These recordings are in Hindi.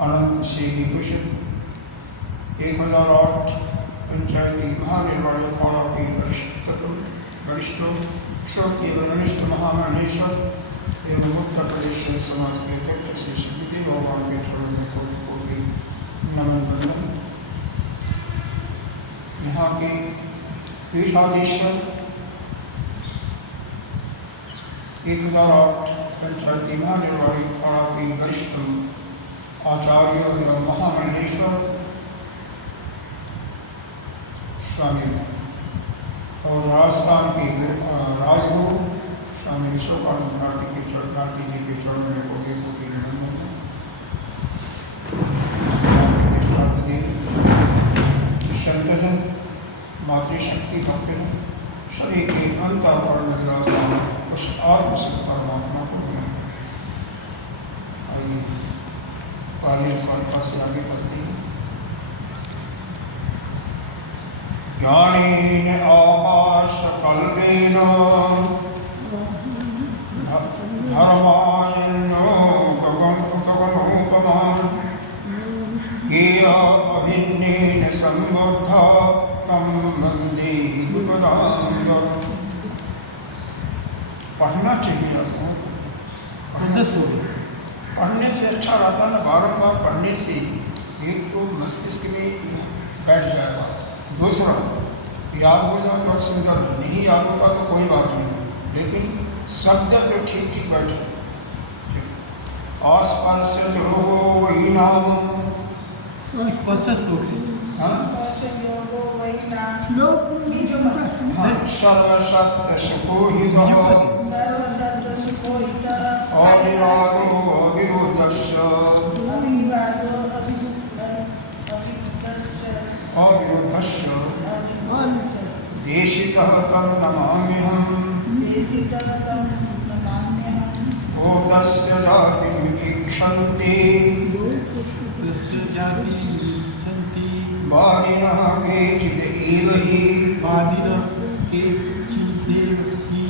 अनंत श्री भूषण 1008 पंचायती महानिर्वाणी थोड़ा की वरिष्ठों श्रोती वरिष्ठ महामंडलेश्वर एवं उत्तर प्रदेश समाज के अध्यक्ष श्री श्री भगवान के चरणों में कोटि नमन वंदन। यहाँ की पीठाधीश्वर 1008 पंचायती महानिर्वाणी थोड़ा की वरिष्ठ आचार्य एवं महामंडलेश्वर स्वामी और राजस्थान के राजगुरु स्वामी विश्वकानंद भारती जी के चरणों में कोटि कोटि नमन। संतजन मातृशक्ति भक्तजन सभी के अंतःकरण में विराजमान उस आत्मसिद्ध परमात्मा को काली कल्पा से आगे बढ़ती है। ज्ञानेन आकाश कल्पेन धर्मायनो गगनोपमान् येन अभिन्नेन सम्बुद्धा तं वन्दे विदुपदाम्। पढ़ना चाहिए आपको। पढ़ने से अच्छा रहता है ना, बारंबार पढ़ने से एक तो मस्तिष्क में बैठ जाएगा, दूसरा याद हो जाए तो सुंदर, नहीं याद होता तो कोई बात नहीं, लेकिन शब्द तो ठीक ठीक बैठे। ठीक आस पास से रोगो वही नाम कौन सा श्लोक है? सर्वसत्य सुखोहित अविरागो अविरोधस्य देशितः तं नमाम्यहम् भूतस्य जातिम् ईक्षन्ति वादिनः केचिद् देव ही वादिन के देव ही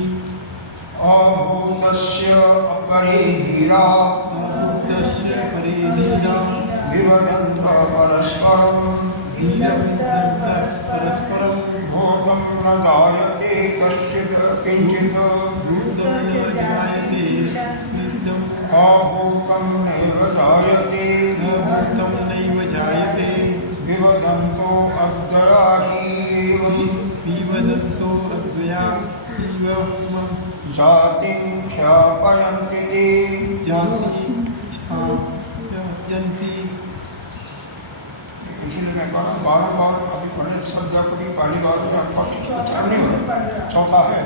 अभूतस्य अपरे धीरा अभूतस्य परे धीरा विवदन्त परस्परम् परस्परं भूतं न जायते कश्चित् किञ्चित् भूतं न जायते किञ्चित् अभूतं नैव जायते अभूतं नैव जायते विवदन्तो अद्वया हि एवम् विवदन्तो अद्वया एवं जातिं ख्यापयन्ति ते जाति क्षापयन्ति। इसलिए मैं कह रहा हूँ बारम्बार अभी पढ़ने शब्द कभी पहली बार में आपको उच्चारण नहीं हो रहा। चौथा है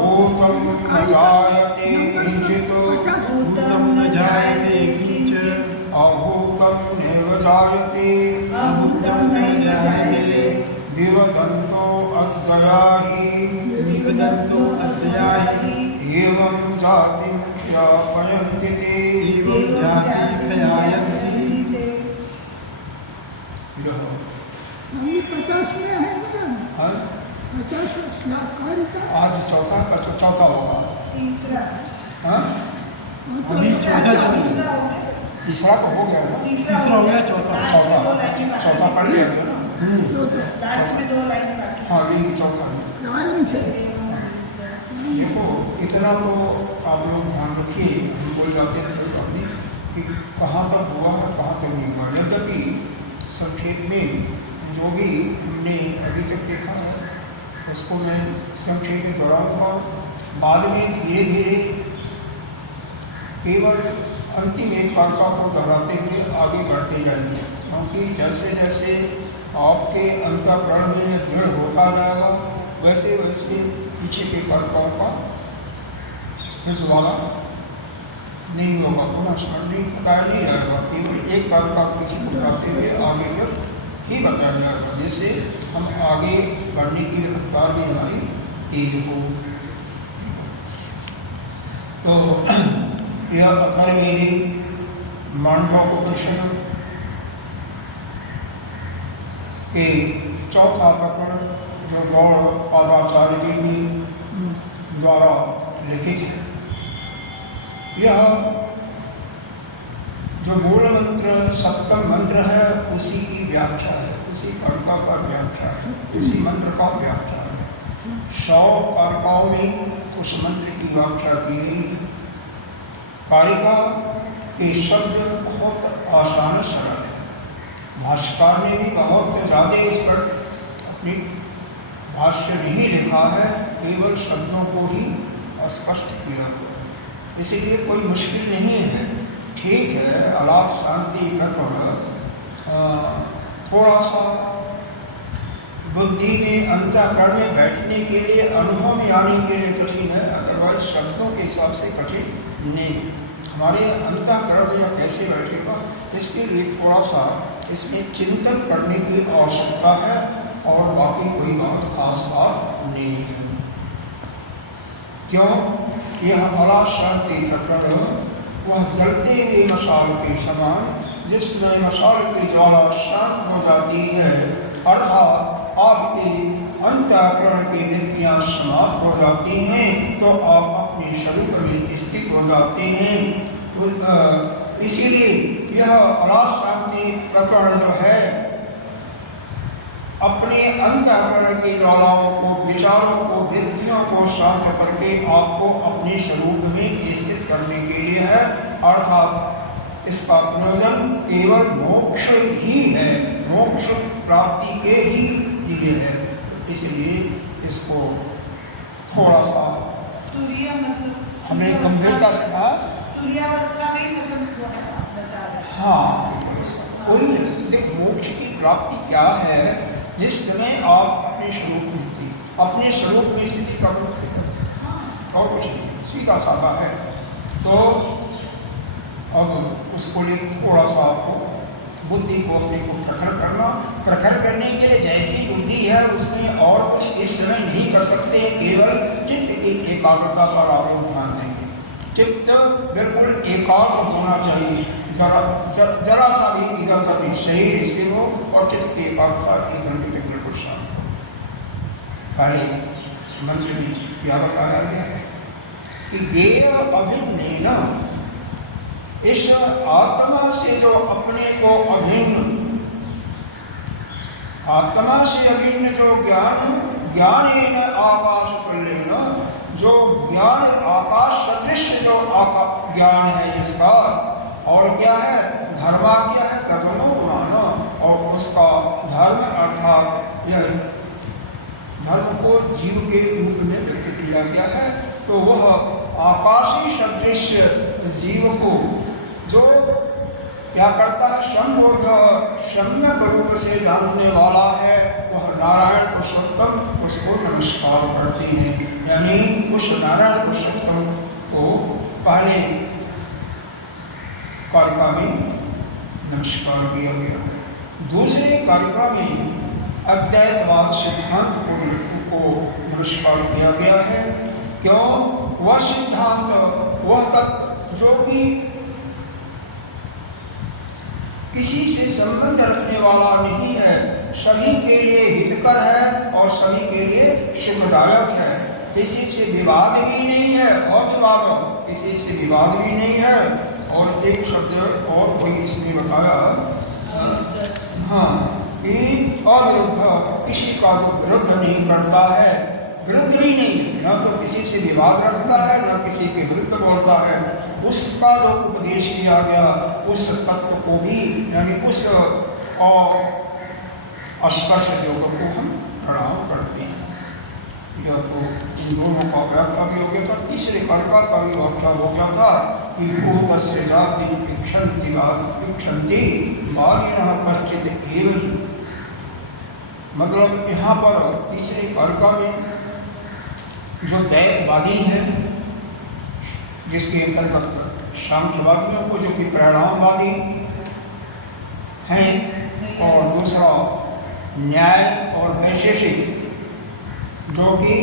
भूतं न जायते किंचित् भूतं न जायते किंचित् अभूतं नैव जायते अभूतं न जायते विवदन्तो अद्वया हि विवदन्तो अद्वया हि एवं जातिं ख्यापयन्ति ते एवं जाति क्षयायन्ति। अभी 50 में है ना, 50 श्लोक आज चौथा होगा। तीसरा हाँ अभी तीसरा तो हो गया ना। तीसरा हो गया, चौथा पढ़ लिया गया ना। लास्ट में 2 लाइन बाकी। हाँ यही चौथा है। प्रारंभ से देखो इतना तो आप लोग ध्यान रखिए, हम बोल जाते हैं कभी कि कहाँ तक हुआ है कहाँ तक नहीं हुआ। यद्यपि संक्षेप में जो भी हमने अभी तक देखा है उसको मैं संक्षेप में दोहराऊंगा। बाद में धीरे धीरे केवल अंतिम एक कारका को दोहराते हुए आगे बढ़ते जाएंगे, क्योंकि जैसे जैसे आपके अंतःकरण में दृढ़ होता जाएगा वैसे वैसे पीछे के कारकाओं का दोबारा नहीं होगा, पुनः स्मरण नहीं बताया नहीं जाएगा। केवल एक कारका पीछे बताते हुए आगे तक ही बताया जाएगा, जिससे हम आगे बढ़ने की रफ्तार भी हमारी तेज हो। तो यह अथर्ववेदी मांडव्योपनिषद के चौथा प्रकरण जो गौड़ पादाचार्य जी की द्वारा लिखित है। यह जो मूल मंत्र सप्तम मंत्र है उसी की व्याख्या है, उसी कारका का व्याख्या है, उसी मंत्र का व्याख्या है। 100 कारकाओं में उस मंत्र की व्याख्या की गई। कारिका के शब्द बहुत आसान सरल है। भाष्यकार ने भी बहुत ज़्यादा इस पर अपनी भाष्य नहीं लिखा है, केवल शब्दों को ही स्पष्ट किया हुआ है, इसलिए कोई मुश्किल नहीं है। ठीक है, अलाप शांति प्रकरण थोड़ा सा बुद्धि में अंतःकरण में बैठने के लिए, अनुभव में आने के लिए कठिन है, अदरवाइज शब्दों के हिसाब से कठिन नहीं है। हमारे अंतःकरण में कैसे बैठेगा इसके लिए थोड़ा सा इसमें चिंतन करने की आवश्यकता है, और बाकी कोई बहुत खास बात नहीं है। क्यों? यह बड़ा शांति प्रकरण वह जलते हुए मशाल के समान, जिसमें मशाल की ज्वाला शांत हो जाती है, अर्थात आपके अंतःकरण की वृत्तियाँ समाप्त हो जाती हैं, तो आप अपने स्वरूप में स्थित हो जाते हैं। इसीलिए यह अलाप शांति प्रकरण जो है अपने अंतःकरण की ज्वालाओं को, विचारों को, वृत्तियों को शांत करके आपको अपने स्वरूप में स्थित करने के लिए है, अर्थात इसका प्रयोजन केवल मोक्ष ही है, मोक्ष प्राप्ति के ही लिए है। इसलिए इसको थोड़ा सा हमें गंभीरता से कहा। तुरीयावस्था में मतलब बता रहा है। हाँ, वही देख, मोक्ष की प्राप्ति क्या है? जिस समय आप अपने स्वरूप में स्थिति, अपने स्वरूप में स्थिति का और कुछ नहीं, सीधा साधा है। तो अब उसको लिए थोड़ा सा आपको बुद्धि को अपने को प्रखर करने के लिए जैसी बुद्धि है उसमें और कुछ इस समय नहीं कर सकते, केवल चित्त की एकाग्रता पर आप लोग ध्यान देंगे। चित्त बिल्कुल एकाग्र होना चाहिए। जरा सा भी इधर उधर भी शरीर स्थिर हो और चित्त की एकाग्रता 1 घंटे तक बिल्कुल शांत हो। पहले मंत्र में क्या बताया गया कि गेय अभिन्न, इस आत्मा से जो अपने को अभिन्न, आत्मा से अभिन्न जो ज्ञानेन आकाश प्रलेन, जो ज्ञान आकाश सदृश जो ज्ञान है जिसका, और क्या है धर्मा, क्या है गगनो पुराण, और उसका धर्म अर्थात यह धर्म को जीव के रूप में व्यक्त किया गया है। तो वह आकाशी सदृश जीव को जो क्या करता है, संबोध सम्यक रूप से जानने वाला है, वह नारायण पुरुषोत्तम उसको नमस्कार करते हैं। यानी उस नारायण पुरुषोत्तम को पहले कारिका में नमस्कार किया गया, दूसरे कारिका में अद्वैतवाद सिद्धांत को नमस्कार किया गया है। क्यों? वह सिद्धांत, वह तत्व जो कि किसी से संबंध रखने वाला नहीं है, सभी के लिए हितकर है और सभी के लिए सुखदायक है, किसी से विवाद भी नहीं है, अविवाद, किसी से विवाद भी नहीं है। और एक शब्द और कोई इसने बताया, हाँ, कि अविरुद्ध, किसी का जो विरुद्ध नहीं करता है, विरुद्ध भी नहीं, न तो किसी से विवाद रखता है न किसी के विरुद्ध बोलता है। उसका जो उपदेश किया गया उस तत्व को भी, यानी उस स्पर्श योग को हम प्रणाम करते हैं। यह तो इन दोनों का व्याख्या भी हो गया था। तीसरे कारिका का भी व्याख्या हो गया था कि भूतस्य जाति इक्षन्ति मालिनः कश्चित् एव हि, मतलब यहाँ पर तीसरे कारिका में जो दैववादी हैं, जिसके अंतर्गत सांख्यवादियों को जो कि परिणामवादी हैं, और दूसरा न्याय और वैशेषिक जो कि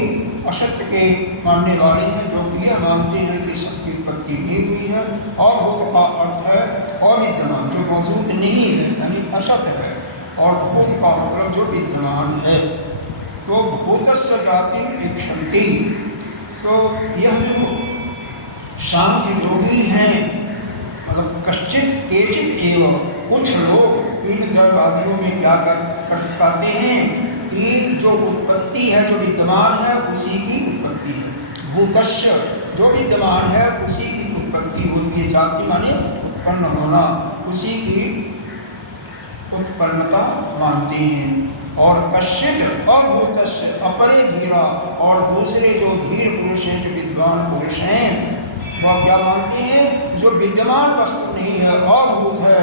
असत्य के मानने वाले हैं, जो कि यह मानते हैं कि सत्य की उत्पत्ति नहीं हुई है। और भूत का अर्थ है अविद्यमान, जो मौजूद नहीं है, यानी असत्य है, और भूत का मतलब जो विद्यमान है। तो भूतस्य जाति इक्षन्ति, तो यह जो सांख्य योगी हैं, मतलब कश्चित केचित एवं, कुछ लोग इन दैववादियों में क्या कहते हैं कि जो उत्पत्ति है, जो विद्यमान है, उसी की उत्पत्ति है। भूतस्य, जो विद्यमान है उसी की उत्पत्ति होती है। जाति माने उत्पन्न होना, उसी की उत्पन्नता मानते हैं। और कश्चित अभूतस्य अपरे धीरा, और दूसरे जो धीर पुरुष हैं, जो विद्वान पुरुष हैं, वह क्या मानते हैं, जो विद्यमान वस्तु नहीं है, अभूत है,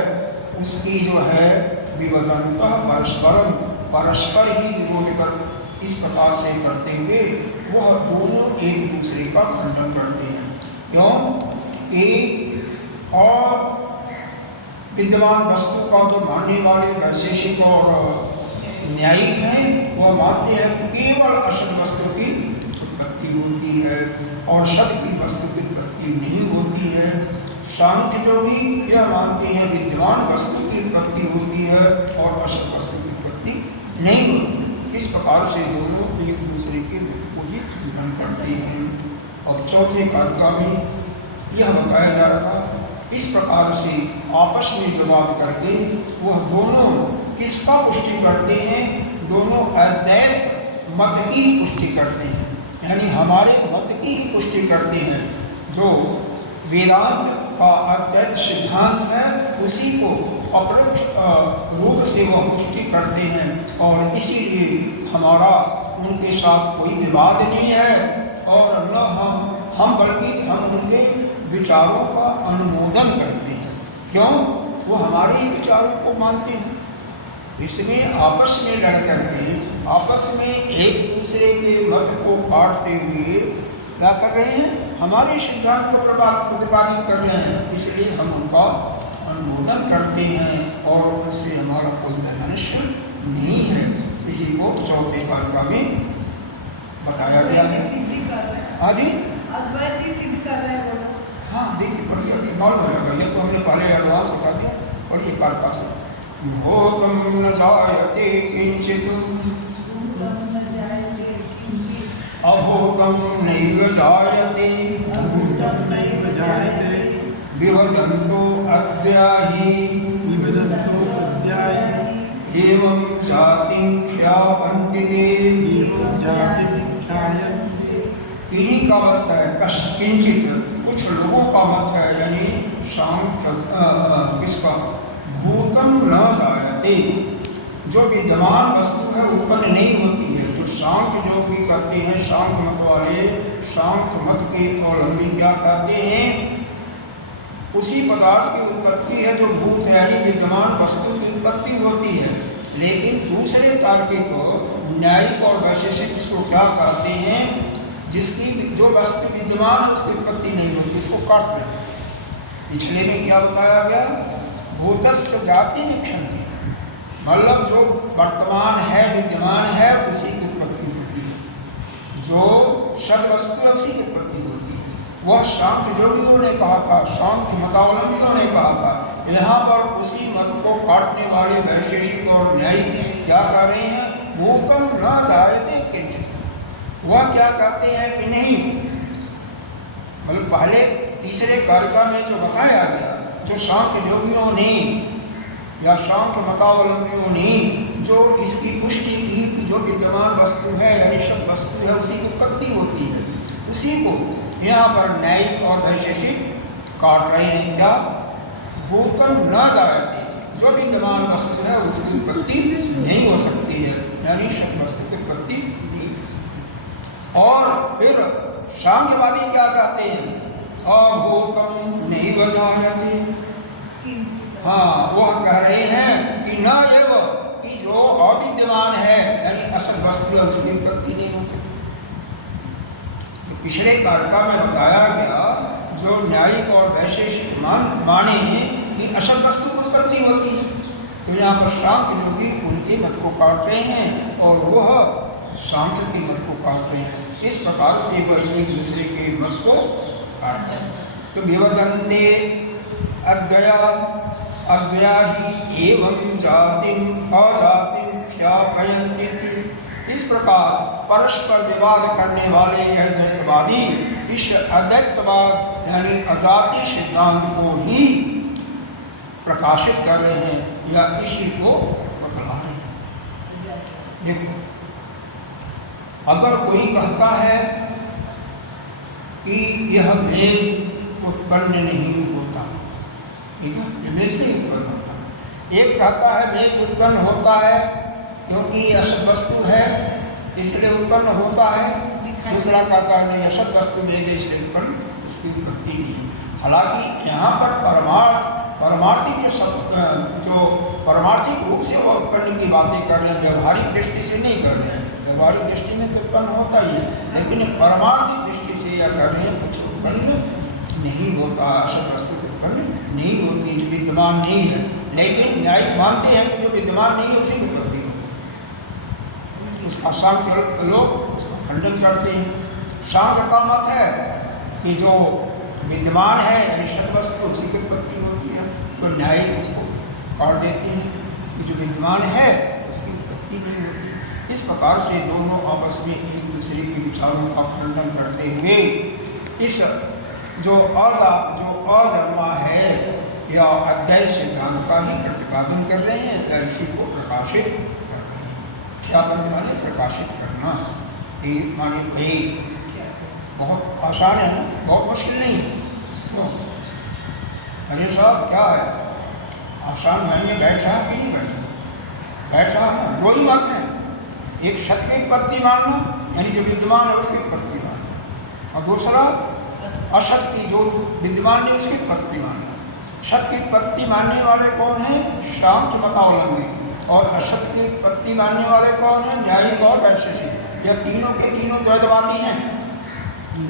उसकी जो है विवदन्तः परस्परम, परस्पर ही विरोध कर इस प्रकार से करते हुए वह दोनों एक दूसरे का खंडन करते हैं। क्यों? और विद्यमान वस्तु का जो मानने वाले वैशेषिक और न्यायिक हैं, वह मानते हैं कि केवल असत वस्तु की उत्पत्ति होती है और सत की वस्तु की उत्पत्ति नहीं होती है। सांख्य योगी यह मानते हैं विद्यमान वस्तु की उत्पत्ति होती है और असत वस्तु की उत्पत्ति नहीं होती। इस प्रकार से दोनों एक दूसरे के को भी खंडन करते हैं। और चौथे कारिका में यह बताया जा रहा, इस प्रकार से आपस में विवाद करके वह दोनों किसका पुष्टि करते हैं, दोनों अद्वैत मत की पुष्टि करते हैं, यानी हमारे मत की ही पुष्टि करते हैं। जो वेदांत का अद्वैत सिद्धांत है उसी को अपरोक्ष रूप से वह पुष्टि करते हैं, और इसीलिए हमारा उनके साथ कोई विवाद नहीं है, और न हम बल्कि हम उनके विचारों का अनुमोदन करते हैं। क्यों? वो हमारे ही विचारों को मानते हैं। इसमें आपस में लड़ करके, आपस में एक दूसरे के मत को काटते हुए क्या कर रहे हैं, हमारे सिद्धांत को प्रतिपादित कर रहे हैं। इसलिए हम उनका अनुमोदन करते हैं और उनसे हमारा कोई धनुष्य नहीं है। इसी को चौथे कारिका में बताया गया है। सिद्धि कर रहे हैं। हाँ जी, अद्वैत सिद्ध कर रहे हैं वो लोग। हाँ देखिए पढ़िए, अभी मालूम होगा, ये तो हमने पहले एडवांस बता दिया। पढ़िए कारका से भूतम न जायते किंचित भूतं न जायते किंचित् अभूतम नैव जायते अभूतं नैव जायते विवदन्तो अद्याहि विविधन्तो अध्यायि एवं जातिं ख्यापन्ति ते। एवं जातिं ख्यायन्ते। इन्हीं का अवस्था है किंचित, कुछ लोगों का मत है, यानी सांख्य किसका, भूतम न जायते, जो विद्यमान वस्तु है उत्पन्न नहीं होती है। जो सांख्य जो भी कहते हैं, सांख्य मत वाले, सांख्य मत के अवलंबी क्या कहते हैं, उसी पदार्थ की उत्पत्ति है जो भूत है, यानी विद्यमान वस्तु की उत्पत्ति होती है। लेकिन दूसरे तार्किक न्यायिक और वैशेषिक इसको क्या कहते हैं, जिसकी जो वस्तु विद्यमान है उसकी उत्पत्ति नहीं होती, इसको काटते हैं। पिछले में क्या बताया गया, भूतस्य जाति निक्षंति, मतलब जो वर्तमान है विद्यमान है उसी की उत्पत्ति होती है, जो सद वस्तु है उसी की उत्पत्ति होती है। वह सांख्य योगियों ने कहा था, सांख्य मतावलंबियों ने कहा था। यहाँ पर उसी मत को काटने वाले वैशेषिक और न्यायिक क्या कह रहे हैं, भूतम न जायते किंचित्। वह क्या कहते हैं कि नहीं, मतलब पहले तीसरे कारिका में जो बताया गया, जो सांख्य योगियों ने या सांख्य मतावलंबियों ने जो इसकी पुष्टि की कि जो विद्यमान वस्तु है यानी सब वस्तु है उसी की उत्पत्ति होती है, उसी को यहाँ पर न्यायिक और वैशेषिक काट रहे हैं। क्या, भूतम न जायते, जो विद्यमान वस्तु है उसकी उत्पत्ति नहीं हो सकती है, यानी सब वस्तु की उत्पत्ति नहीं हो सकती। और फिर सांख्यवादी क्या कहते हैं, अभूतम नैव जायते, किंचित्। हाँ वह कह रहे हैं कि न एव, कि जो अविद्यमान है यानी असत वस्तु है उसकी उत्पत्ति नहीं हो सकती। तो पिछले कारिका में बताया गया जो न्यायिक और वैशेषिक माने कि असत वस्तु की उत्पत्ति होती है, तो यहाँ पर सांख्य योगी उनके मत को काट रहे हैं और वह सांख्य के मत को काट रहे हैं। इस प्रकार से वह एक दूसरे के मत को काटते हैं। तो विवदन्ते अद्या ही एवं जातिम अजातिम ख्यापयन्ति थी। इस प्रकार परस्पर विवाद करने वाले यह द्वैतवादी इस अद्वैतवाद यानी अजाति सिद्धांत को ही प्रकाशित कर रहे हैं या इसी को बतला रहे हैं। देखो, अगर कोई कहता है कि यह मेज उत्पन्न नहीं होता, ठीक है, ये मेज नहीं उत्पन्न होता। एक कहता है मेज उत्पन्न होता है क्योंकि असत वस्तु है इसलिए उत्पन्न होता है, दूसरा कहता है नहीं असत वस्तु मेज है इसलिए उत्पन्न, इसकी उत्पत्ति नहीं है। हालांकि यहाँ पर परमार्थिक जो परमार्थिक रूप से वो उत्पन्न की बातें कर रहे हैं, व्यवहारिक दृष्टि से नहीं कर रहे हैं। व्यवहारिक दृष्टि में तो उत्पन्न होता ही है, लेकिन परमार्थिक दृष्टि से यह कर रहे हैं कुछ उत्पन्न नहीं होता, असत वस्तु उत्पन्न नहीं होती, जो विद्यमान नहीं है। लेकिन न्यायिक मानते हैं कि जो विद्यमान नहीं है उसी की उत्पत्ति होती। उसका सांख्य लोग उसका खंडन करते हैं। सांख्य का मत है कि जो विद्यमान है यानी सत वस्तु उसी की उत्पत्ति होती है, तो न्यायिक उसको काट देते हैं कि जो विद्यमान है उसकी उत्पत्ति नहीं होती। इस प्रकार से दोनों आपस में एक दूसरे के विचारों का खंडन करते हुए इस जो अजन्मा है या अद्वैत सिद्धांत का ही प्रतिपादन कर रहे हैं या इसी को प्रकाशित कर रहे हैं। ख्यापन माने प्रकाशित करना, ये माने भाई बहुत आसान है ना, बहुत मुश्किल नहीं है। क्यों अरे साहब क्या है, आसान मन में बैठ रहा कि नहीं बैठ रहा? बैठ रहा है ना। दो ही बात हैं, एक सत की उत्पत्ति मानना यानी जो विद्यमान है उसकी उत्पत्ति मानना, और दूसरा असत की जो विद्यमान है उसकी उत्पत्ति मानना। सत की उत्पत्ति मानने वाले कौन हैं? सांख्य मतावलंबी। और असत की उत्पत्ति मानने वाले कौन हैं? न्यायिक और वैशेषिक। यह तीनों के तीनों द्वैतवादी हैं,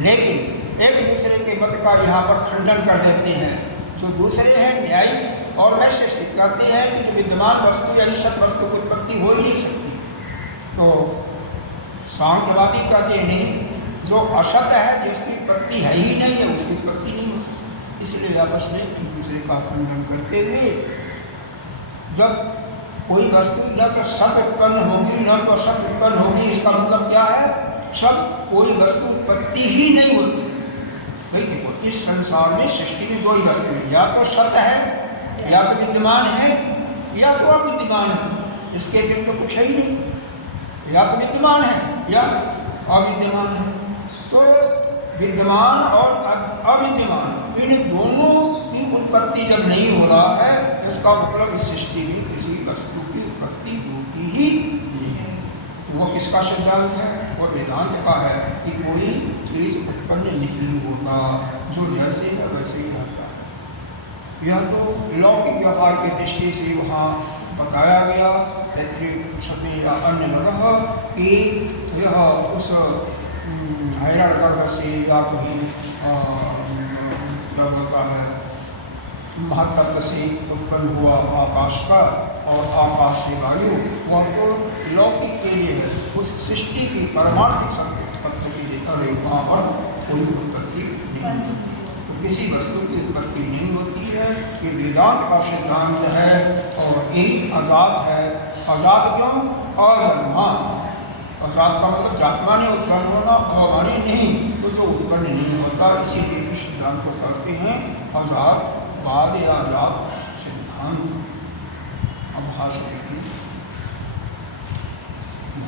लेकिन एक दूसरे के मत का यहाँ पर खंडन कर देते हैं। जो दूसरे हैं न्यायिक और वैशेषिक कहते हैं कि जो विद्यमान वस्तु यानी सत वस्तु की उत्पत्ति हो ही नहीं सकती, तो सांख्यवादी कहते हैं नहीं, जो असत है जिसकी उत्पत्ति है ही नहीं है उसकी उत्पत्ति नहीं हो सकती। इसलिए आपस में एक दूसरे का खंडन करते हुए जब कोई वस्तु न तो सत उत्पन्न होगी न तो सत उत्पन्न होगी, इसका मतलब क्या है? सब कोई वस्तु उत्पत्ति ही नहीं होती। भाई देखो, इस संसार में सृष्टि में दो ही वस्तु है, या तो सत है, या तो विद्यमान है, या तो अविद्यमान है। इसके अतिरिक्त तो कुछ है ही नहीं, या तो विद्यमान है या अविद्यमान है। तो विद्यमान और अविद्यमान इन दोनों की उत्पत्ति जब नहीं हो रहा है, इसका मतलब इस सृष्टि में किसी वस्तु की उत्पत्ति होती ही नहीं है। वो किसका सिद्धांत है? वो वेदांत का है कि कोई चीज़ उत्पन्न नहीं होता, जो जैसे है वैसे ही रहता है। यह तो लौकिक व्यवहार की दृष्टि से वहाँ बताया गया, तैतृय में या अन्य ग्रह कि यह उस हिरण्यगर्भ से या कहीं क्या बोलता है महातत्व से उत्पन्न हुआ आकाश का और आकाश से वायु, वह तो लौकिक के लिए है। उस सृष्टि की परमार्थिक तत्व की देखा गई, वहाँ पर कोई उत्पत्ति नहीं होती, तो किसी वस्तु की उत्पत्ति नहीं होती है। ये वेदांत का सिद्धांत है और यही आज़ाद है। आज़ाद क्यों? अजन्मा। आज़ाद का मतलब जातमा ने उत्पन्न होना, अमानी नहीं, तो जो उत्पन्न नहीं होता, इसीलिए इस सिद्धांत को कहते हैं आज़ाद बाद या आज़ाद सिद्धांत। अब भाष्य देखिए,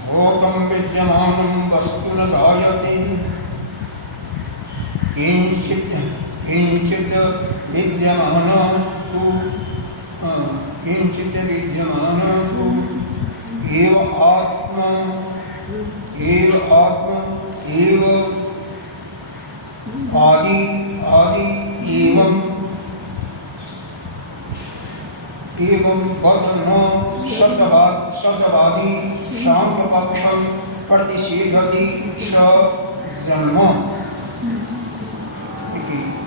भूतं विद्यमानं वस्तु न जायते किंचित् किंचित् विद्यमानं तु किंचित् विद्यमानं तु एव आत्मा एव आदि आदि एवं वदन सतवादी शांत पक्षम प्रतिषेधति स जन्म।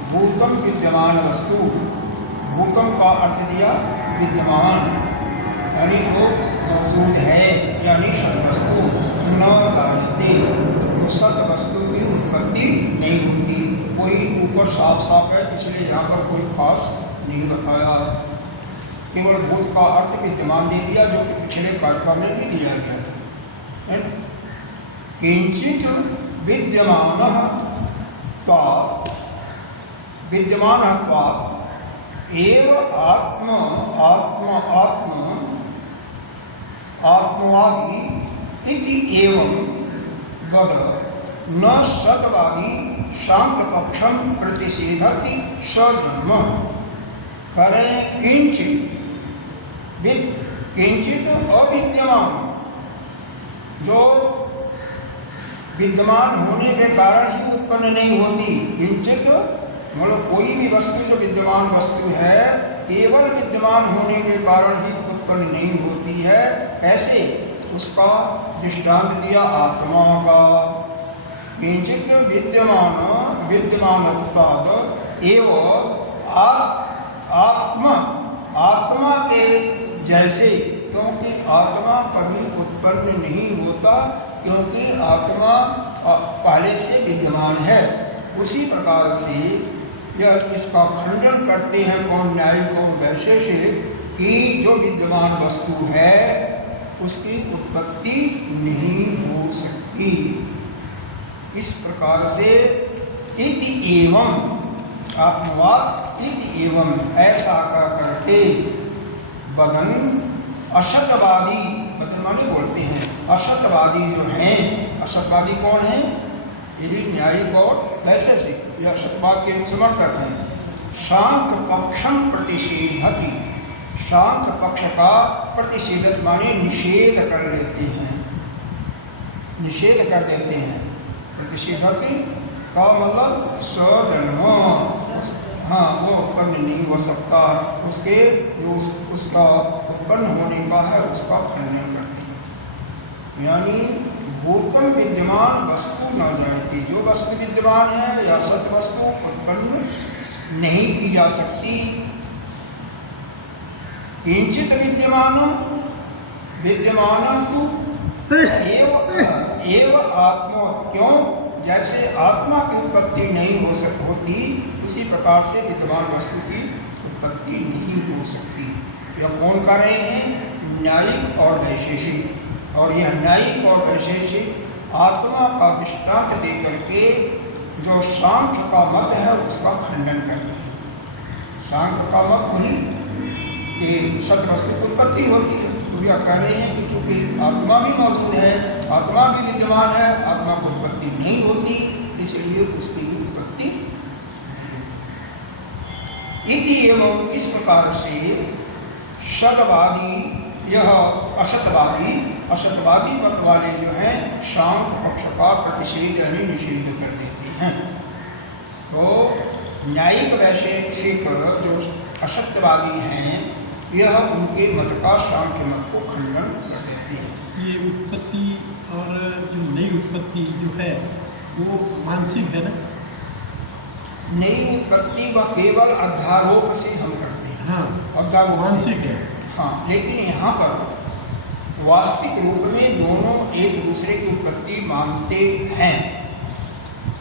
भूतम विद्यमान वस्तु, भूतम का अर्थ दिया विद्यमान, यानी वो मौजूद है, यानी सत वस्तु न जायते, तो सत वस्तु की उत्पत्ति नहीं होती। कोई ऊपर साफ साफ है, इसलिए यहाँ पर कोई खास नहीं बताया, केवल भूत का अर्थ विद्यमान दे दिया, जो कि पिछले कार्यक्रम में भी दिया गया था, है ना। किंचित विद्यमान एव आत्म आत्म आत्म आत्मवादी इति एवं वद न सतवादी शांत पक्षम प्रतिषेधति स जन्म। करें किंचित अविद्यमान, जो विद्यमान होने के कारण ही उत्पन्न नहीं होती। किंचित मतलब कोई भी वस्तु जो विद्यमान वस्तु है, केवल विद्यमान होने के कारण ही उत्पन्न नहीं होती है। कैसे? उसका दृष्टांत दिया आत्मा का। किंचित विद्यमानत्वाद एवं आत्मा के जैसे, क्योंकि आत्मा कभी उत्पन्न नहीं होता, क्योंकि आत्मा पहले से विद्यमान है। उसी प्रकार से यह इसका खंडन करते हैं कौन? न्यायी कौन वैसे से, कि जो विद्यमान वस्तु है उसकी उत्पत्ति नहीं हो सकती। इस प्रकार से इति एवं आत्मवाद इति एवं ऐसा का करके बदन असतवादी, बदन माने बोलते हैं, असतवादी जो हैं, असतवादी कौन है? यही न्यायिक और वैसे से यह असतवाद के समर्थक हैं। शांत पक्षम प्रतिषेधति, शांत पक्ष का प्रतिषेधत माने निषेध कर लेते हैं, निषेध कर देते हैं। प्रतिषेधति का मतलब सजन्म, हाँ वो उत्पन्न नहीं हो सकता, उसके जो उसका उत्पन्न होने का है उसका खंडन करते हैं। यानी भूतम विद्यमान वस्तु न जायती, जो वस्तु विद्यमान है या सत वस्तु उत्पन्न नहीं की जा सकती। किंचित विद्यमान तो एव आत्मा, क्यों? जैसे आत्मा की उत्पत्ति नहीं होती, उसी प्रकार से विद्यमान वस्तु की उत्पत्ति नहीं हो सकती। यह कौन कह रहे हैं? न्यायिक और वैशेषिक। और यह न्यायिक और वैशेषिक आत्मा का दृष्टांत दे करके जो सांख्य का मत है उसका खंडन कर रहे हैं। सांख्य का मत वही कि सत वस्तु की उत्पत्ति होती है, तो यह कह रहे हैं कि चूँकि आत्मा भी मौजूद है, आत्मा भी विद्यमान है, आत्मा को उत्पत्ति नहीं होती, इसलिए उसकी भी उत्पत्ति इति एवं इस प्रकार से सतवादी यह असतवादी मत वाले जो हैं सांख्य पक्ष का प्रतिषेध यानी निषेध कर देते हैं। तो न्यायिक वैशेषिक जो असत्यवादी हैं यह उनके मत का सांख्य मत को खंडन कर देते हैं। ये उत्पत्ति और जो नई उत्पत्ति जो है वो मानसिक है ना? नई उत्पत्ति व केवल अध्यारोप से हम करते हैं। हाँ, अध्यारोप मानसिक है। हाँ, लेकिन यहाँ पर वास्तविक रूप में दोनों एक दूसरे की उत्पत्ति मानते हैं।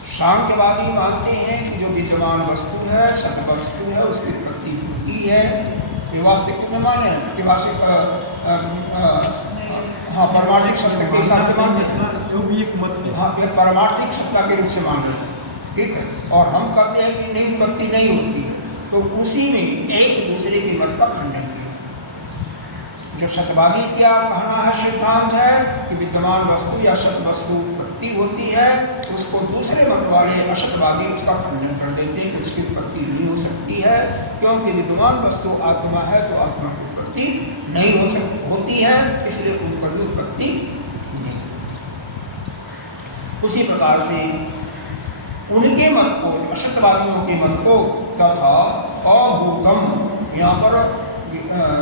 सांख्यवादी मानते हैं कि जो विद्यमान वस्तु है, सत वस्तु है, उसकी उत्पत्ति होती है। ये वास्तविक रूप में माने हैं कि वास्तविक हाँ परमार्थिक सत्य के हिसाब से मानते हैं। वो भी एक मत है। हाँ, ये परमार्थिक सत्ता के रूप से मान रहे हैं, ठीक है। और हम कहते हैं कि नई उत्पत्ति नहीं होती है, तो उसी में एक दूसरे के मत का खंडन किया। जो सतवादी क्या कहना है, सिद्धांत है कि विद्यमान वस्तु या सत वस्तु उत्पत्ति होती है, उसको दूसरे मत वाले असतवादी उसका खंडन कर देते हैं कि उसकी उत्पत्ति नहीं हो सकती है, क्योंकि विद्यमान वस्तु आत्मा है तो आत्मा की उत्पत्ति नहीं होती है, इसलिए उन पर भी उत्पत्ति नहीं होती। उसी प्रकार से उनके मत को, असत्यवादियों के मत को तथा अभूतम, यहाँ पर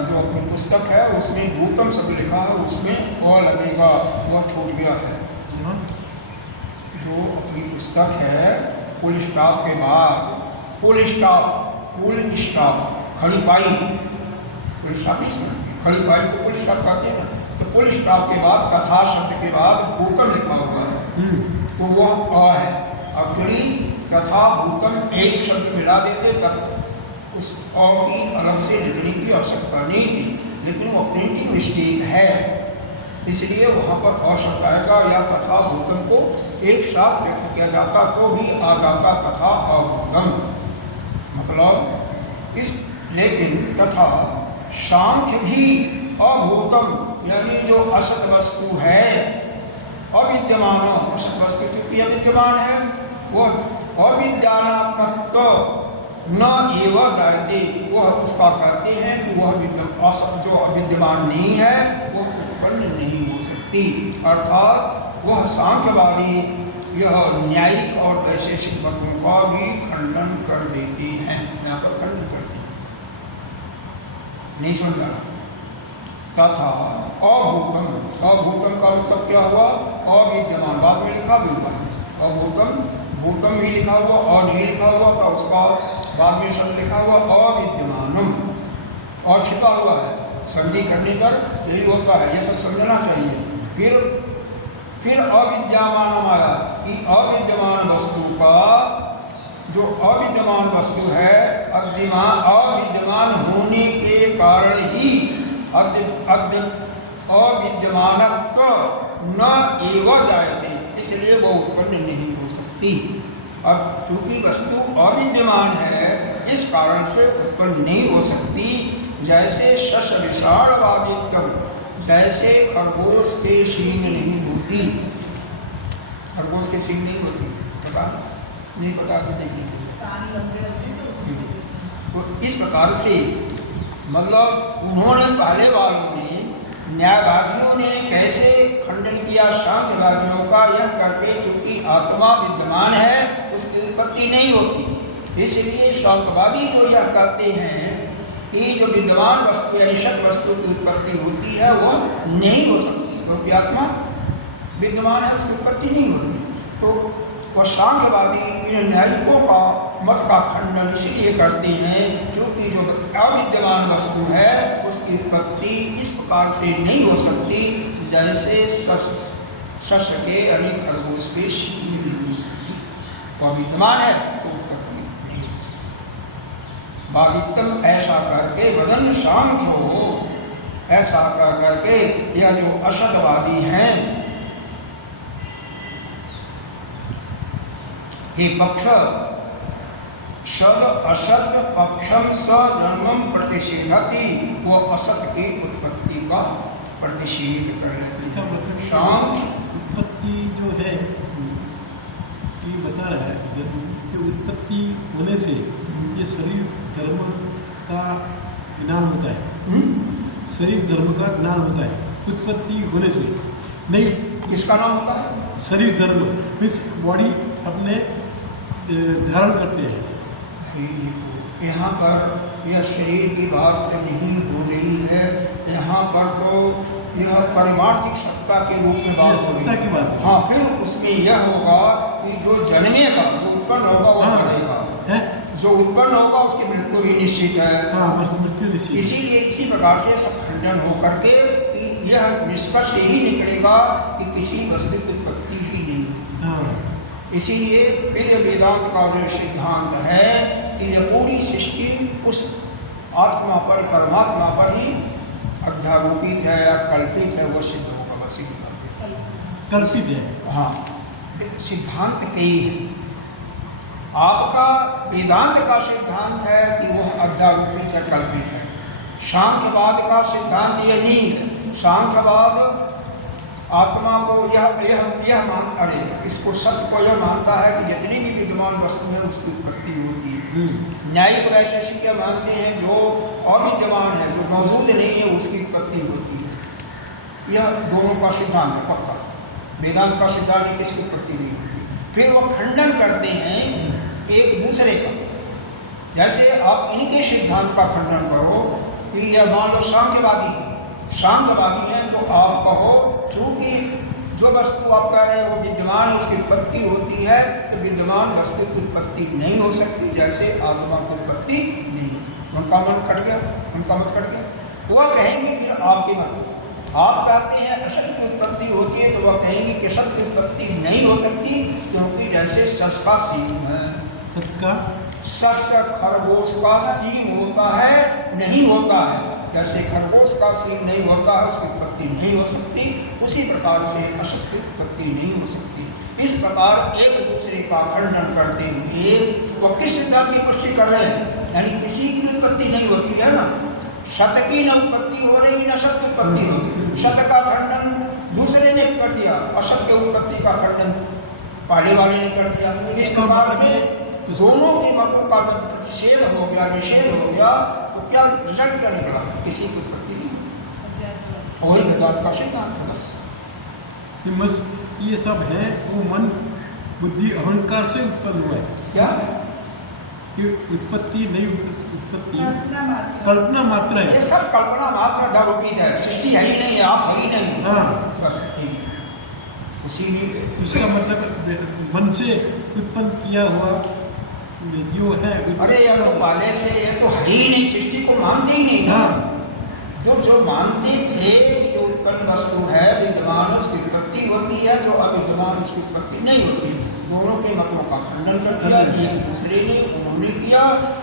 जो अपनी पुस्तक है उसमें भूतम शब्द लिखा है, उसमें अ लगेगा, वह छूट गया है। जो अपनी पुस्तक है पुल स्टॉप के बाद पुल स्टॉप खड़ी पाई, पुल स्टॉप नहीं समझते, खड़ी पाई को पुल स्टॉप कहते हैं ना, तो पुल स्टॉप के बाद तथा शब्द के बाद भूतम लिखा हुआ है, तो वह अ है। एक्चुअली तथा भूतम एक शब्द मिला देते तब उस अ की अलग से लिखने की आवश्यकता नहीं थी, लेकिन वो प्रिंटिंग मिस्टेक है, इसलिए वहाँ पर अ शब्द आएगा, या तथा भूतम को एक साथ व्यक्त किया जाता तो भी आ जाता तथा अभूतम, मतलब इस। लेकिन तथा सांख्य भी अभूतम यानी जो असत वस्तु है, अविद्यमान असत वस्तु क्योंकि अविद्यमान है, वह अविद्यानात्मक न एवं जायते, वह उसका कहते हैं कि वह असत जो अविद्यमान नहीं है वह उत्पन्न नहीं हो सकती। अर्थात वह सांख्यवादी यह न्यायिक और वैशेषिक मतों का भी खंडन कर देते हैं। यहाँ पर खंडन करते हैं, नहीं समझ रहा। तथा अभूतम का मतलब क्या हुआ? अविद्यमान, बाद में लिखा भी हुआ है अभूतम, भूतम भी लिखा हुआ और नहीं लिखा हुआ था, उसका बाद में शब्द लिखा हुआ अविद्यमानम, और छिपा हुआ है, संधि करने पर यही होता है, यह सब समझना चाहिए। फिर अविद्यमानम आया कि अविद्यमान वस्तु का, जो अविद्यमान वस्तु है अविद्यमान होने के कारण ही अविद्यमानत्व न एवं जायते, इसलिए वो उत्पन्न नहीं हो सकती। अब चूंकि वस्तु अविद्यमान है इस कारण से उत्पन्न नहीं हो सकती। जैसे शश विषाणवादित्व, जैसे खरगोश के सींग नहीं होती, खरगोश के सींग नहीं होती, पता नहीं, पता तो नहीं। तो इस प्रकार से मतलब उन्होंने, पहले वालों ने, न्यायवादियों ने कैसे खंडन किया सांख्यवादियों का, यह करके क्योंकि आत्मा विद्यमान है उसकी उत्पत्ति नहीं होती, इसलिए सांख्यवादी जो यह कहते हैं कि जो विद्यमान वस्तु यानी सत वस्तु की उत्पत्ति होती है वह नहीं हो सकती, क्योंकि आत्मा विद्यमान है उसकी उत्पत्ति नहीं होती। तो वह सांख्यवादी इन न्यायिकों का मत का खंडन इसलिए करते हैं क्योंकि जो अविद्यमान वस्तु है उसकी उत्पत्ति इस प्रकार से नहीं हो सकती जैसे शश के यानी खरगोश के सींग नहीं। वह विद्यमान है तो उत्पत्ति नहीं हो सकती। बाधितम ऐसा करके वदन शांत हो, ऐसा कर करके यह जो असतवादी हैं ये पक्ष सद असत पक्षम सजन्मम प्रतिषेधति, वो असत की उत्पत्ति का प्रतिषेध कर लेते इसका हैं। मतलब शांत उत्पत्ति जो है ये बता रहा है कि उत्पत्ति होने से ये शरीर धर्म का ज्ञान होता है, शरीर धर्म का ज्ञान होता है उत्पत्ति होने से। नहीं, किसका नाम होता है? शरीर धर्म मीन्स बॉडी अपने धारण करते हैं। देखो यहाँ पर यह शरीर की बात नहीं हो रही है, यहाँ पर तो यह पारिमार्थिक सत्ता के रूप में बात हो रही सत्ता की बात है। हाँ, फिर उसमें यह होगा कि जो जन्मेगा, जो उत्पन्न होगा वो मरेगा, जो उत्पन्न होगा उसकी मृत्यु भी निश्चित है। हाँ, मृत्यु निश्चित। इसीलिए इसी प्रकार से सब खंडन होकर के यह निष्कर्ष यही निकलेगा कि किसी वस्तु की उत्पत्ति ही नहीं होती। हाँ, इसीलिए फिर वेदांत का जो सिद्धांत है कि यह पूरी सृष्टि उस आत्मा पर, परमात्मा पर ही अध्यारोपित है या कल्पित है, वो सिद्ध होगा। बस कल्पित है। हाँ, सिद्धांत कई है। आपका वेदांत का सिद्धांत है कि वह अध्यारोपित है, कल्पित है। सांख्यवाद का सिद्धांत ये नहीं है। सांख्यवाद आत्मा को यह इसको सत्य को यह मानता है कि जितनी भी विद्यमान वस्तु है उसकी उत्पत्ति होती है। न्यायिक वैशेषिक यह मानते हैं जो अविद्यमान है, जो मौजूद नहीं है, उसकी उत्पत्ति होती है। यह दोनों का सिद्धांत है पक्का। वेदांत का सिद्धांत है किसकी उत्पत्ति नहीं होती। फिर वो खंडन करते हैं एक दूसरे का। जैसे आप इनके सिद्धांत का खंडन करो कि यह मान लो सांख्यवादी है, सांख्यवादी हैं तो आप कहो चूंकि जो वस्तु आप कह रहे हो विद्यमान है उसकी उत्पत्ति होती है, तो विद्यमान वस्तु की उत्पत्ति नहीं हो सकती, जैसे आत्मा की उत्पत्ति नहीं होती। उनका मन कट गया, उनका मत कट गया। वह कहेंगे फिर आपके मत में आप कहते हैं असत की उत्पत्ति होती है, तो वह कहेंगे कि सत की उत्पत्ति नहीं हो सकती, क्योंकि जैसे सस का सींग है, सत का सस खरगोश का सींग होता है, नहीं होता है। जैसे खरगोश का सींग नहीं होता है, उसकी उत्पत्ति नहीं हो सकती, उसी प्रकार से असत की उत्पत्ति नहीं हो सकती। इस प्रकार एक दूसरे का खंडन करते हुए वो किस सिद्धांत की पुष्टि कर रहे हैं? यानी किसी की भी उत्पत्ति नहीं होती है ना, सत की न उत्पत्ति हो रही न सत की उत्पत्ति होती। सत का खंडन दूसरे ने कर दिया, असत की उत्पत्ति का खंडन पहले वाले ने कर दिया। इस प्रकार के दोनों के मतों का जब प्रतिषेध हो गया, निषेध हो गया, तो क्या रिजल्ट क्या निकला? किसी की उत्पत्ति नहीं। वही वेदांत का सिद्धांत है। बस ये सब है वो मन बुद्धि अहंकार से उत्पन्न हुआ है। क्या कि उत्पत्ति नहीं, उत्पत्ति कल्पना मात्र है। ये सब कल्पना मात्र आरोपित है, सृष्टि है ही नहीं है, आप है ही नहीं। हाँ, बस इसीलिए उसका मतलब मन से उत्पन्न किया हुआ जो है। अरे यार तो पहले से ये तो है ही नहीं, सृष्टि को मानते ही नहीं ना। जो मानते थे कि जो उत्पन्न वस्तु है विद्यमान है उसकी उत्पत्ति होती है, जो अविद्यमान उसकी उत्पत्ति नहीं होती। दोनों के मतों का खंडन कर दिया, एक दूसरे ने उन्होंने किया,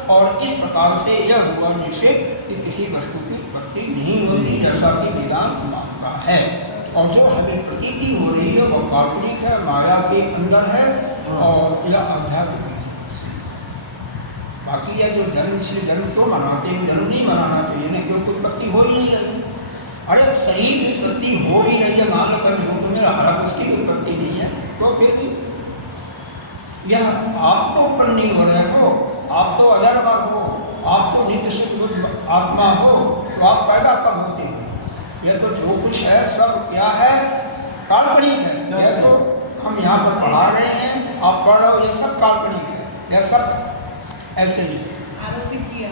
और इस प्रकार से यह हुआ निषेध कि किसी वस्तु की उत्पत्ति नहीं होती, ऐसा भी वेदांत मानता है। और जो हमें प्रतीति हो रही है वो काल्पनिक है, माया के अंदर है, और यह आध्यात्मिक है। बाकी यह जो जन्म, इसलिए जन्म क्यों मनाते हैं? जन्म नहीं मनाना चाहिए ना, क्योंकि उत्पत्ति हो ही नहीं रही। अरे शरीर की उत्पत्ति हो ही नहीं है, मान लो पंचभूत में हर उसकी उत्पत्ति नहीं है, तो फिर भी यह आप तो उत्पन्न नहीं हो रहे हो, आप तो अजन्मर हो, आप तो नित्य शुद्ध आत्मा हो, तो आप पैदा कब होते हो? यह तो जो कुछ है सब क्या है? काल्पनिक है। यह जो हम यहाँ पर पढ़ा रहे हैं, आप पढ़ रहे हो, ये सब काल्पनिक है, यह सब ऐसे ही आरोपित किया।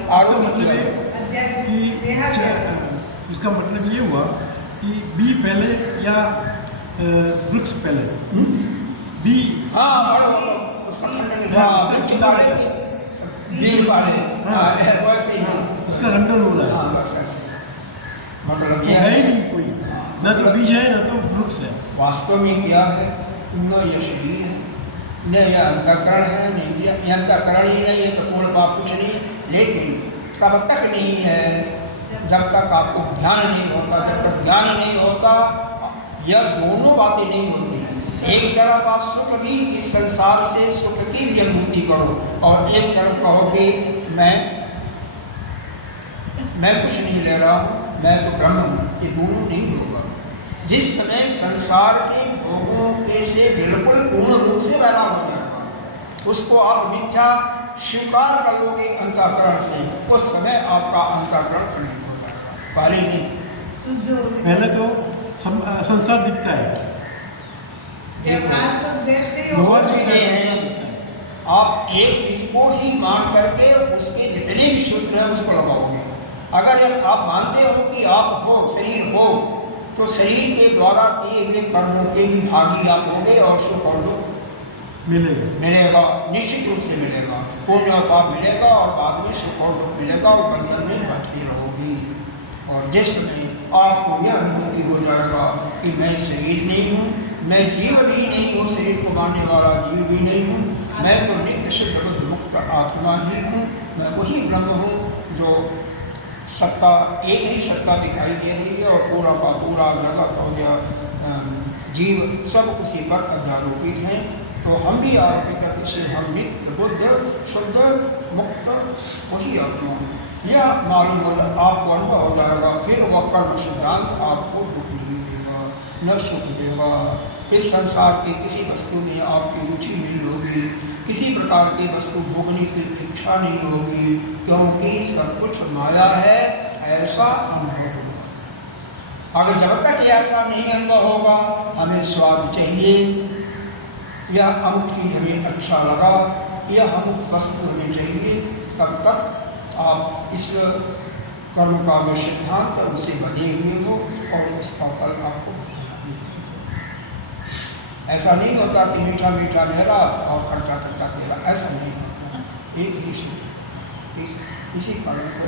इसका मतलब ये हुआ कि बी पहले या वृक्ष पहले। बी हाँ उसका वैसे ही उसका खंडन हो रहा है। हाँ बस ऐसे मतलब ये है ही नहीं कोई, न तो बीज है न तो वृक्ष है। वास्तव में क्या है? न यह शरीर है, न यह अंतःकरण है, नहीं यह अंतःकरण ही नहीं है तो पूर्ण पाप कुछ नहीं। लेकिन तब तक नहीं है जब तक आपको ज्ञान नहीं होता। जब तक ज्ञान नहीं होता यह दोनों बातें नहीं होती हैं। एक तरफ आप सुख भी इस संसार से सुख की भी अनुभूति करो और एक तरफ कहोगे मैं कुछ नहीं ले रहा हूँ, मैं तो ब्रह्म हूँ। ये दोनों नहीं होगा। जिस समय संसार के भोगों के से बिल्कुल पूर्ण रूप से पैदा हो जाएगा, उसको आप मिथ्या स्वीकार कर लोगे अंतःकरण से, उस समय आपका अंतःकरण खंडित हो जाएगा। पहले नहीं। पहले तो संसार दिखता है, व्यवहार तो वैसे ही बहुत होगा। चीजें हैं। आप एक चीज को ही मान करके उसके जितने भी सूत्र हैं उसको लगाओगे। अगर आप मानते हो कि आप हो, शरीर हो, तो शरीर के द्वारा किए हुए कर्मों के भी भागी आप होगे और सुख और दुख मिलेगा, निश्चित रूप से मिलेगा। पुण्य और पाप मिलेगा और बाद में सुख और दुख मिलेगा और बंधन में भटकी रहोगी। और जिस समय आपको यह अनुभूति हो जाएगा कि मैं शरीर नहीं हूँ, मैं जीव भी नहीं हूँ, शरीर को मानने वाला जीव भी नहीं हूँ, मैं तो नित्य शुद्ध बुद्ध मुक्त आत्मा ही हूँ, मैं वही ब्रह्म हूँ जो सत्ता, एक ही सत्ता दिखाई दे रही है और पूरा का पूरा जगत और जीव सब उसी पर अध्यारोपित हैं। तो हम भी आरोपित हैं, इसलिए हम नित्य बुद्ध शुद्ध मुक्त वही आत्मा हूँ। यह मालूम हो जाए, आपको अनुभव हो जाएगा। फिर वह कर्म सिद्धांत आपको दुख नहीं देगा, न सुख देगा। फिर संसार के किसी वस्तु में आपकी रुचि नहीं होगी, किसी प्रकार की वस्तु भोगने की इच्छा नहीं होगी, क्योंकि सब कुछ माया है, ऐसा अनुभव होगा। अगर जब तक ऐसा नहीं अनुभव होगा, हमें स्वाद चाहिए, यह अमुक चीज़ हमें अच्छा लगा, यह अमुक वस्तु हमें चाहिए, तब तक आप इस कर्म का जो सिद्धांत उससे बने हुए हो और उसका फल आपको ऐसा नहीं होता कि मीठा मीठा मेरा और खट्टा खट्टा तेरा, ऐसा नहीं होता। एक ही सिद्ध इसी कारण से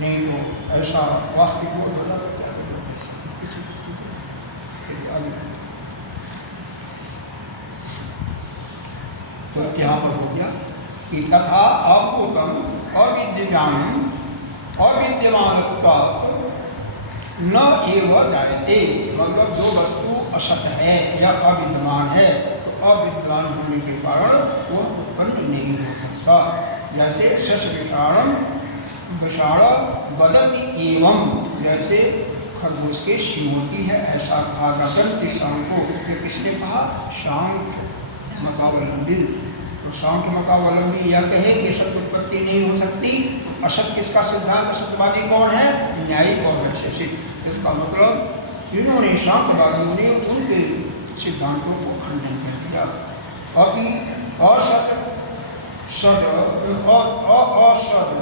नहीं तो ऐसा वास्तविक बोध होगा तो क्या जरूरत है किसी चीज़ की। आगे तो यहाँ पर हो गया कि तथा अभूतम अविद्यमानम अविद्यमानत्वात् न एव जायते, मतलब जो वस्तु असत है या अविद्यमान है तो अविद्यमान होने के कारण वह उत्पन्न नहीं हो सकता। जैसे शश विषाण बदति एवं, जैसे खरगोश के शिव होती है, ऐसा कहा गगन शाम को। ये किसने कहा? सांख्य मतावलंबी। तो सांख्य मतावलंबी यह कहे कि असत उत्पत्ति नहीं हो सकती। असत किसका सिद्धांत? असतवादी कौन है? न्यायिक और वैशेषिक। इसका मतलब इन्होंने सांख्यवादियों ने उनके सिद्धांतों को खंडन कर दिया। अभी असत सद असतवादी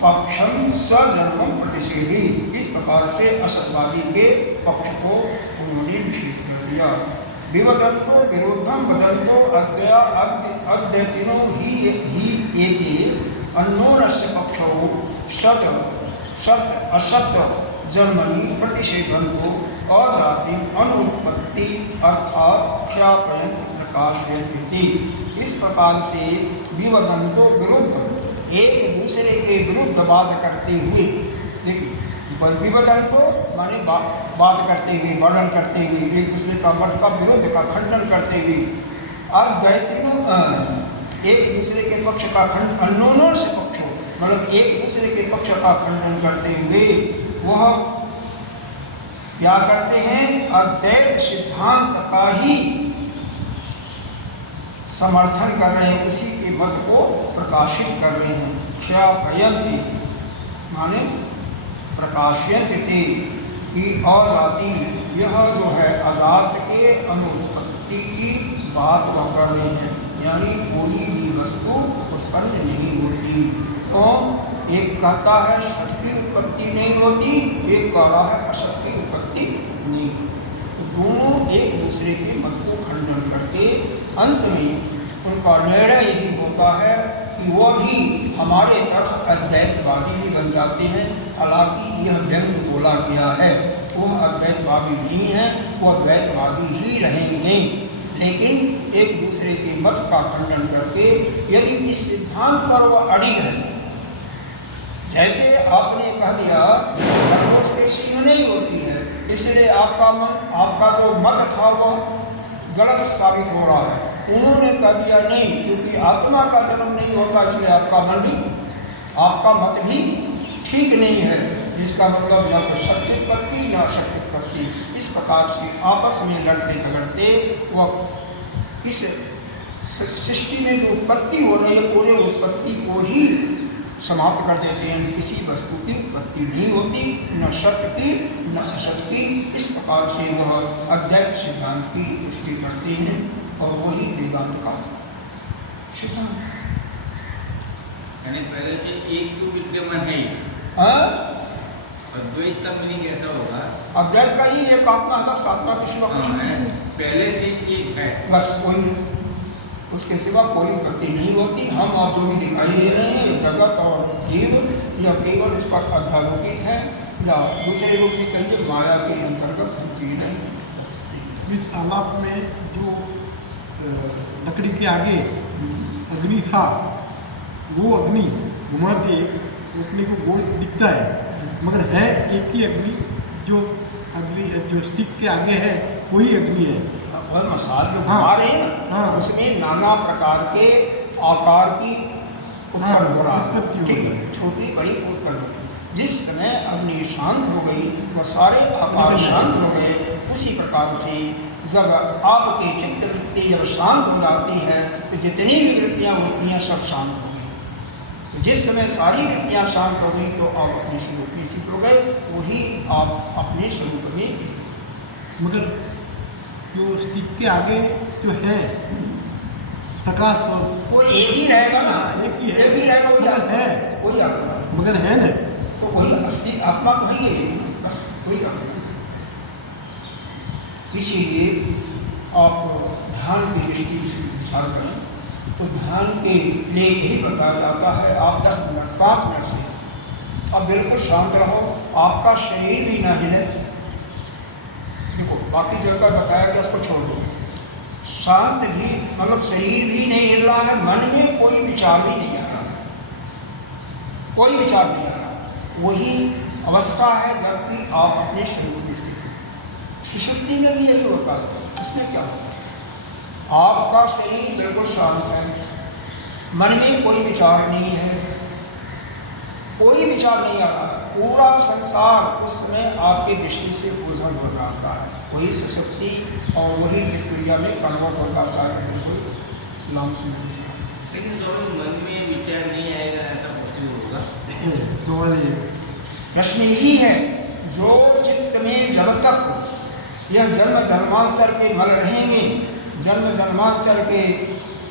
पक्षम सजन्म प्रतिषेधी, इस प्रकार से असतवादी के पक्ष को उन्होंने निषेध कर दिया। विवदंतो विरोधम वदंतो अद्यतिनो ही एते अन्योनस्य पक्षो सत असत जन्मनि प्रतिषेधंतो अजाति अनुत्पत्ति अर्थात ख्यापयंत प्रकाशयन्ति। इस प्रकार से विवदंतो विरुद्ध, एक दूसरे के विरुद्ध बात करते हुए, देखिए विवदंतो माने बात करते हुए, वर्णन करते हुए, एक दूसरे का मत का विरुद्ध का खंडन करते हुए, अद्वैतिनो एक दूसरे के पक्ष का खंड, अन्योन्यों से पक्षों मतलब एक दूसरे के पक्ष का खंडन करते हुए वह क्या करते हैं? अद्वैत सिद्धांत का ही समर्थन कर रहे हैं, उसी के मत को प्रकाशित कर रहे हैं। क्या भयंती माने प्रकाशयंत थे कि अजाति, यह जो है अजात के अनुत्पत्ति की बात वह कर रहे हैं, यानी कोई भी वस्तु उत्पन्न नहीं होती। तो एक कहता है सत की उत्पत्ति नहीं होती, एक कह रहा है असत की उत्पत्ति नहीं होती। तो दोनों एक दूसरे के मत को खंडन करके अंत में उनका निर्णय यही होता है कि वो भी हमारे तरफ अद्वैतवादी ही बन जाते हैं। हालांकि यह व्यंग बोला गया है, वह अद्वैत द्वैतभावी नहीं हैं, वह द्वैतभावी ही रहेंगे। लेकिन एक दूसरे के मत का खंडन करके यदि इस सिद्धांत पर वह अड़ी है, जैसे आपने कह दिया खरगोश नहीं होती है, इसलिए आपका जो मत था वह गलत साबित हो रहा है। उन्होंने कह दिया नहीं, क्योंकि आत्मा का जन्म नहीं होता, इसलिए आपका मत भी ठीक नहीं है। जिसका मतलब न तो शक्तिपत्ति न अशक्तिपत्ति। इस प्रकार से आपस में लड़ते झगड़ते वह इस सृष्टि में जो उत्पत्ति हो रही है पूरे उत्पत्ति को ही समाप्त कर देते हैं। किसी वस्तु की उत्पत्ति नहीं होती, न सत्य की न असत की। इस प्रकार से वह अद्वैत सिद्धांत की पुष्टि करते हैं और वही वेदांत का सिद्धांत है। यानी पहले से एक तो विद्यमान है। अद्वैत का मीनिंग ऐसा होगा, अद्वैत का ही एक आत्मा का सात्मा के सिवा कुछ नहीं है, पहले से एक है, बस कोई उसके सिवा कोई उत्पत्ति नहीं होती। हम आप जो भी दिखाई दे रहे हैं जगत और जीव, यह केवल इस पर अध्यारोपित है या दूसरे रूप में कहिए माया के अंतर्गत हम चीज है। इस आलाप में जो लकड़ी के आगे अग्नि था, वो अग्नि घुमा के रोकने को गोल दिखता है, मगर है एक ही अग्नि। जो स्टिक के आगे है वही अग्नि है। वह मसाल जो घुमा रहे हैं ना, उसमें नाना प्रकार के आकार की उत्पन्न हो रहा है, ठीक है, छोटी बड़ी उत्पन्न हो गई। जिस समय अग्नि शांत हो गई वह सारे आकार शांत हो गए। उसी प्रकार से जब आपकी चित्त वृत्ति जब शांत हो जाती है तो जितनी भी वृत्तियाँ होती हैं सब शांत हो गई। जिस समय सारी वृत्तियाँ शांत हो गई तो आप अपने स्वरूप में स्थित हो गए, वही आप अपने स्वरूप में स्थित हो। मगर जो स्टिक के आगे जो है प्रकाश और वो एक ही रहेगा ना, एक ही रहेगा, वही मगर है, वही आत्मा, मगर है ना, तो वही असली आत्मा तो है ही, बस वही आत्मा। इसीलिए आप ध्यान की दृष्टि से विचार करें तो ध्यान के लिए यही बताया जाता है, आप 10 मिनट 5 मिनट से आप बिल्कुल शांत रहो, आपका शरीर भी ना हिले। देखो बाकी जगह बताया गया उसको छोड़ दो, शांत भी मतलब शरीर भी नहीं हिल रहा है, मन में कोई विचार भी नहीं आ रहा है, कोई विचार नहीं आ रहा। वही अवस्था है जबकि आप अपने शरीर में स्थित हैं। सुषुप्ति में भी यही होता है। इसमें क्या होता है, आपका शरीर बिल्कुल शांत है, मन में कोई विचार नहीं है, कोई विचार नहीं आ रहा, पूरा संसार उस समय आपकी दृष्टि से ओझल हो जाता है। वही सुषुप्ति और वही प्रक्रिया में कन्वर्ट हो जाता है, बिल्कुल लॉन्ग्स में विचार। लेकिन मन में विचार नहीं आएगा, ऐसा पॉसिबल होगा? सवाल ये प्रश्न यही है, जो चित्त में जब तक यह जन्म जन्मांतर के मल रहेंगे, जन्म जन्मांतर के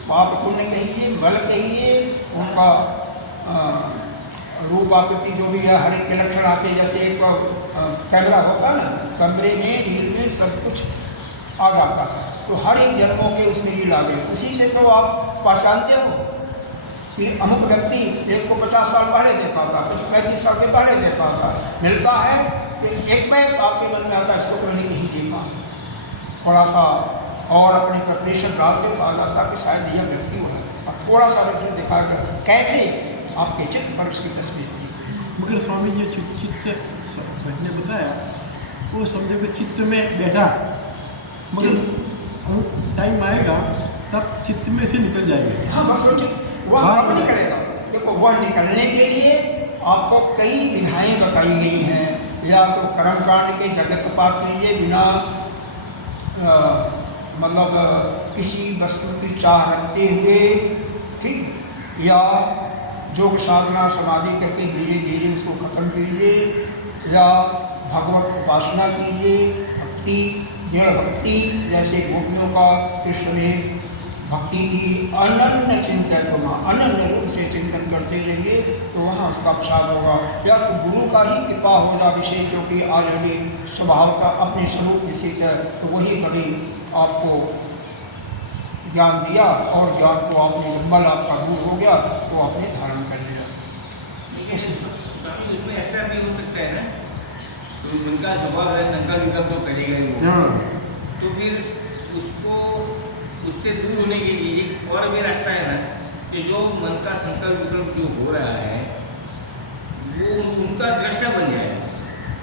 पाप पुण्य कहिए, बल कहिए, उनका रूप आकृति जो भी है, हर एक के लक्षण आते हैं। जैसे एक कैमरा होता है ना, कमरे में रील में सब कुछ आ जाता है, तो हर एक जन्मों के उसमें रील आ गए। उसी से तो आप पहचानते हो कि अमुक व्यक्ति एक को 50 साल पहले देखा था, कुछ 35 साल के पहले देखा था, मिलता है तो एक बैग आपके मन में आता है, इसको तो मैंने कहीं देखा। थोड़ा सा और अपने प्रिपरेशन डालते हो, आ जाता कि शायद यह व्यक्ति वो है, और थोड़ा सा रेफरेंस दिखा कर कैसे आपके चित्त पर उसकी तस्वीर दी। मगर स्वामी ये चित्त ने बताया, वो समझो कि चित्त में बैठा, मगर टाइम आएगा तब चित्त में से निकल जाएगा। हाँ बस वो चित्त वह कब निकलेगा। देखो वह निकलने के लिए आपको कई विधाएँ बताई गई हैं, या तो कर्मकांड के जगत पात कीजिए बिना मतलब किसी वस्तु की चाह रखते हुए, ठीक, या योग साधना समाधि करके धीरे धीरे उसको खत्म कीजिए, या भगवत उपासना कीजिए, भक्ति दृढ़ भक्ति, जैसे गोपियों का कृष्ण में भक्ति थी, अनन्य चिंतन तो वहाँ अनन्य रूप से चिंतन करते रहिए तो वहाँ उसका प्रसाद होगा। या तो गुरु का ही कृपा हो जा विशेष, जो कि ऑलरेडी स्वभाव का अपने स्वरूप में स्थित है, तो वही कभी आपको ज्ञान दिया और ज्ञान को आपने बल आपका दूर हो गया तो आपने धारण कर लिया। स्वामी उसमें ऐसा भी हो सकता है ना तो उनका स्वभाव है संकल्प विकल्प तो करेगा ही वो। हाँ तो फिर उसको उससे दूर होने के लिए एक और भी रास्ता है ना कि जो मन का संकल्प विकल्प जो हो रहा है वो उनका दृष्टा बन जाएगा।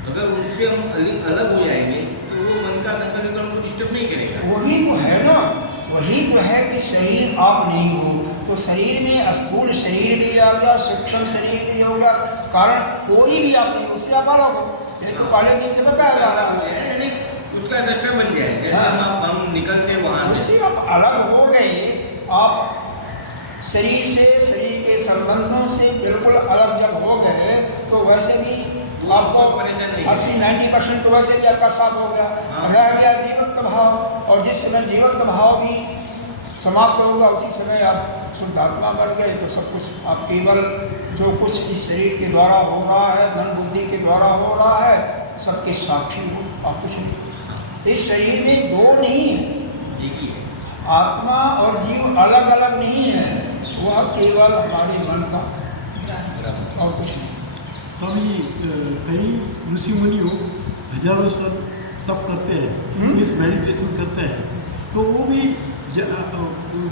अगर उनसे हम अलग हो जाएंगे तो वो मन का संकल्प विकल्प को डिस्टर्ब नहीं करेगा। वही तो है ना, वही तो है कि शरीर आप नहीं हो तो शरीर में स्थूल शरीर भी आ गया, सूक्ष्म शरीर भी हो गया, कारण कोई भी आप नहीं, उससे आप अलग हो। ये तो पहले दिन से बताया जा रहा है, यानी उसका दृष्टा बन जाए। जैसे हम निकलते वहाँ उससे आप अलग हो गए। आप शरीर से, शरीर के संबंधों से बिल्कुल अलग जब हो गए तो वैसे भी आपको परेशान नहीं 80-90% तो वैसे भी आपका साथ हो गया। हाँ। रह गया जीवत्व भाव, और जिस समय जीवत्व भाव भी समाप्त होगा उसी समय आप शुद्ध आत्मा बन गए। तो सब कुछ आप केवल जो कुछ इस शरीर के द्वारा हो रहा है, मन बुद्धि के द्वारा हो रहा है, सबके साक्षी हो, आप कुछ नहीं। इस शरीर में दो नहीं है, जी आत्मा और जीव अलग अलग नहीं है, वह केवल हमारे मन का और कुछ नहीं। स्वामी कई ऋषि मुनि हजारों साल तप करते हैं, इस मेडिटेशन करते हैं, तो वो भी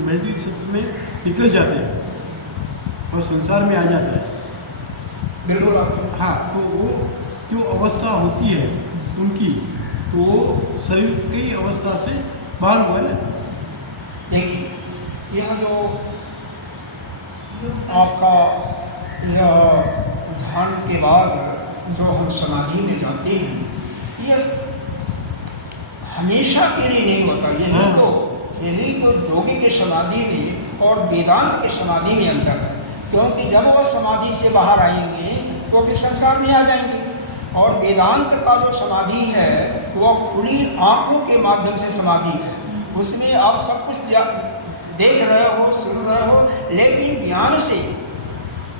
मेडिटेशन में निकल जाते हैं और संसार में आ जाता है। बिल्कुल हाँ, तो वो जो अवस्था होती है उनकी, तो वो शरीर की अवस्था से बाहर हुआ ना। देखिए यह जो आपका यह ध्यान के बाद जो हम समाधि में जाते हैं, यह हमेशा के लिए नहीं होता। यही तो योगी के समाधि में और वेदांत के समाधि में अंतर है। क्योंकि जब वह समाधि से बाहर आएंगे तो फिर संसार में आ जाएंगे, और वेदांत का जो समाधि है वह खुली आँखों के माध्यम से समाधि है। उसमें आप सब कुछ देख रहे हो, सुन रहे हो, लेकिन ज्ञान से,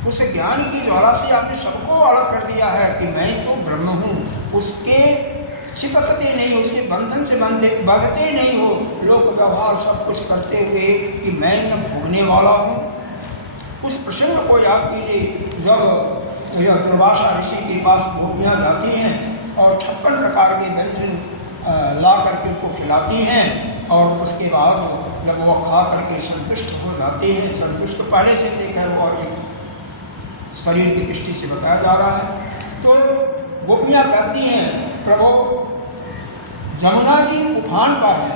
उस ज्ञान की ज्वाला से आपने सबको अलग कर दिया है कि मैं तो ब्रह्म हूँ। उसके चिपकते नहीं हो, उसके बंधन से बंधते नहीं हो, लोक व्यवहार सब कुछ करते हुए कि मैं न भोगने वाला हूँ। उस प्रसंग को याद कीजिए जब यह दुर्वासा ऋषि के पास गोपियाँ जाती हैं और 56 प्रकार के व्यंजन ला करके उनको खिलाती हैं, और उसके बाद जब वो खा करके संतुष्ट हो जाते हैं, संतुष्ट तो पहले से थे, खैर वो एक शरीर की दृष्टि से बताया जा रहा है। तो गोपियाँ कहती हैं प्रभु जमुना जी उफान पर है,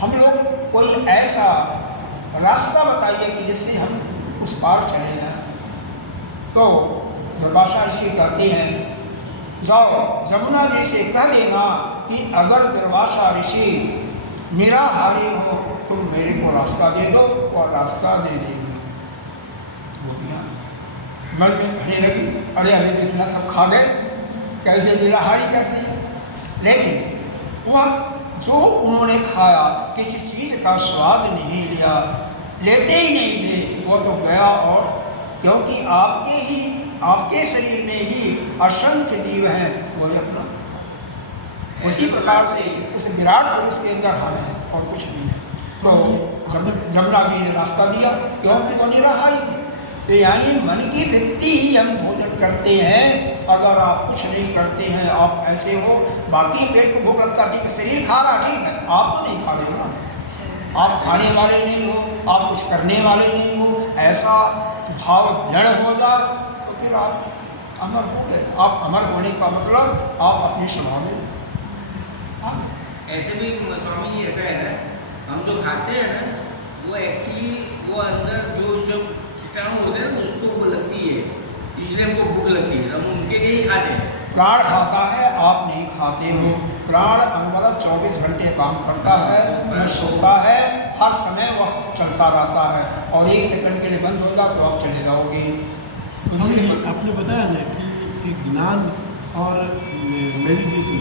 हम लोग कोई ऐसा रास्ता बताइए कि जिससे हम उस पार चले जाएं। तो दुर्वासा ऋषि कहते हैं जाओ जमुना जी से कह देना कि अगर दुर्वासा ऋषि निराहारी हो तुम मेरे को रास्ता दे दो, और रास्ता दे देंगे। गोपियाँ मन में कहने लगी अरे अरे देखना सब खा गए, कैसे निराहारी कैसे है। लेकिन वह जो उन्होंने खाया किसी चीज़ का स्वाद नहीं लिया, लेते ही नहीं थे, वो तो गया। और क्योंकि आपके शरीर में ही असंख्य जीव हैं, वही अपना उसी प्रकार से उस विराट पुरुष के अंदर हम हैं और कुछ नहीं है। तो जमुना जी ने रास्ता दिया क्योंकि वो निराहारी थे। तो यानी मन की वृत्ति ही हम भोजन करते हैं। अगर आप कुछ नहीं करते हैं, आप ऐसे हो, बाकी पेट को भूख लगता, ठीक है, शरीर खा रहा, ठीक है, आप तो नहीं खा रहे हो ना, आप खाने वाले नहीं हो, आप कुछ करने वाले नहीं हो, ऐसा भाव दृढ़ हो जाए तो फिर आप अमर हो गए। आप अमर होने का मतलब आप अपने स्वभाव में ऐसे भी स्वामी जी ऐसा है ना, हम जो खाते हैं ना वो एक्चुअली वो अंदर जो कीटाणु होते हैं ना उसको लगती है, इसलिए हमको भूख लगती है, हम उनके लिए ही खाते हैं। प्राण खाता है, आप नहीं खाते हो। प्राण हमारा 24 घंटे काम करता है, वह सोता है, हर समय वह चलता रहता है, और 1 सेकंड के लिए बंद हो जाए तो आप चले जाओगे। आपने बताया ना कि ज्ञान और मेडिटेशन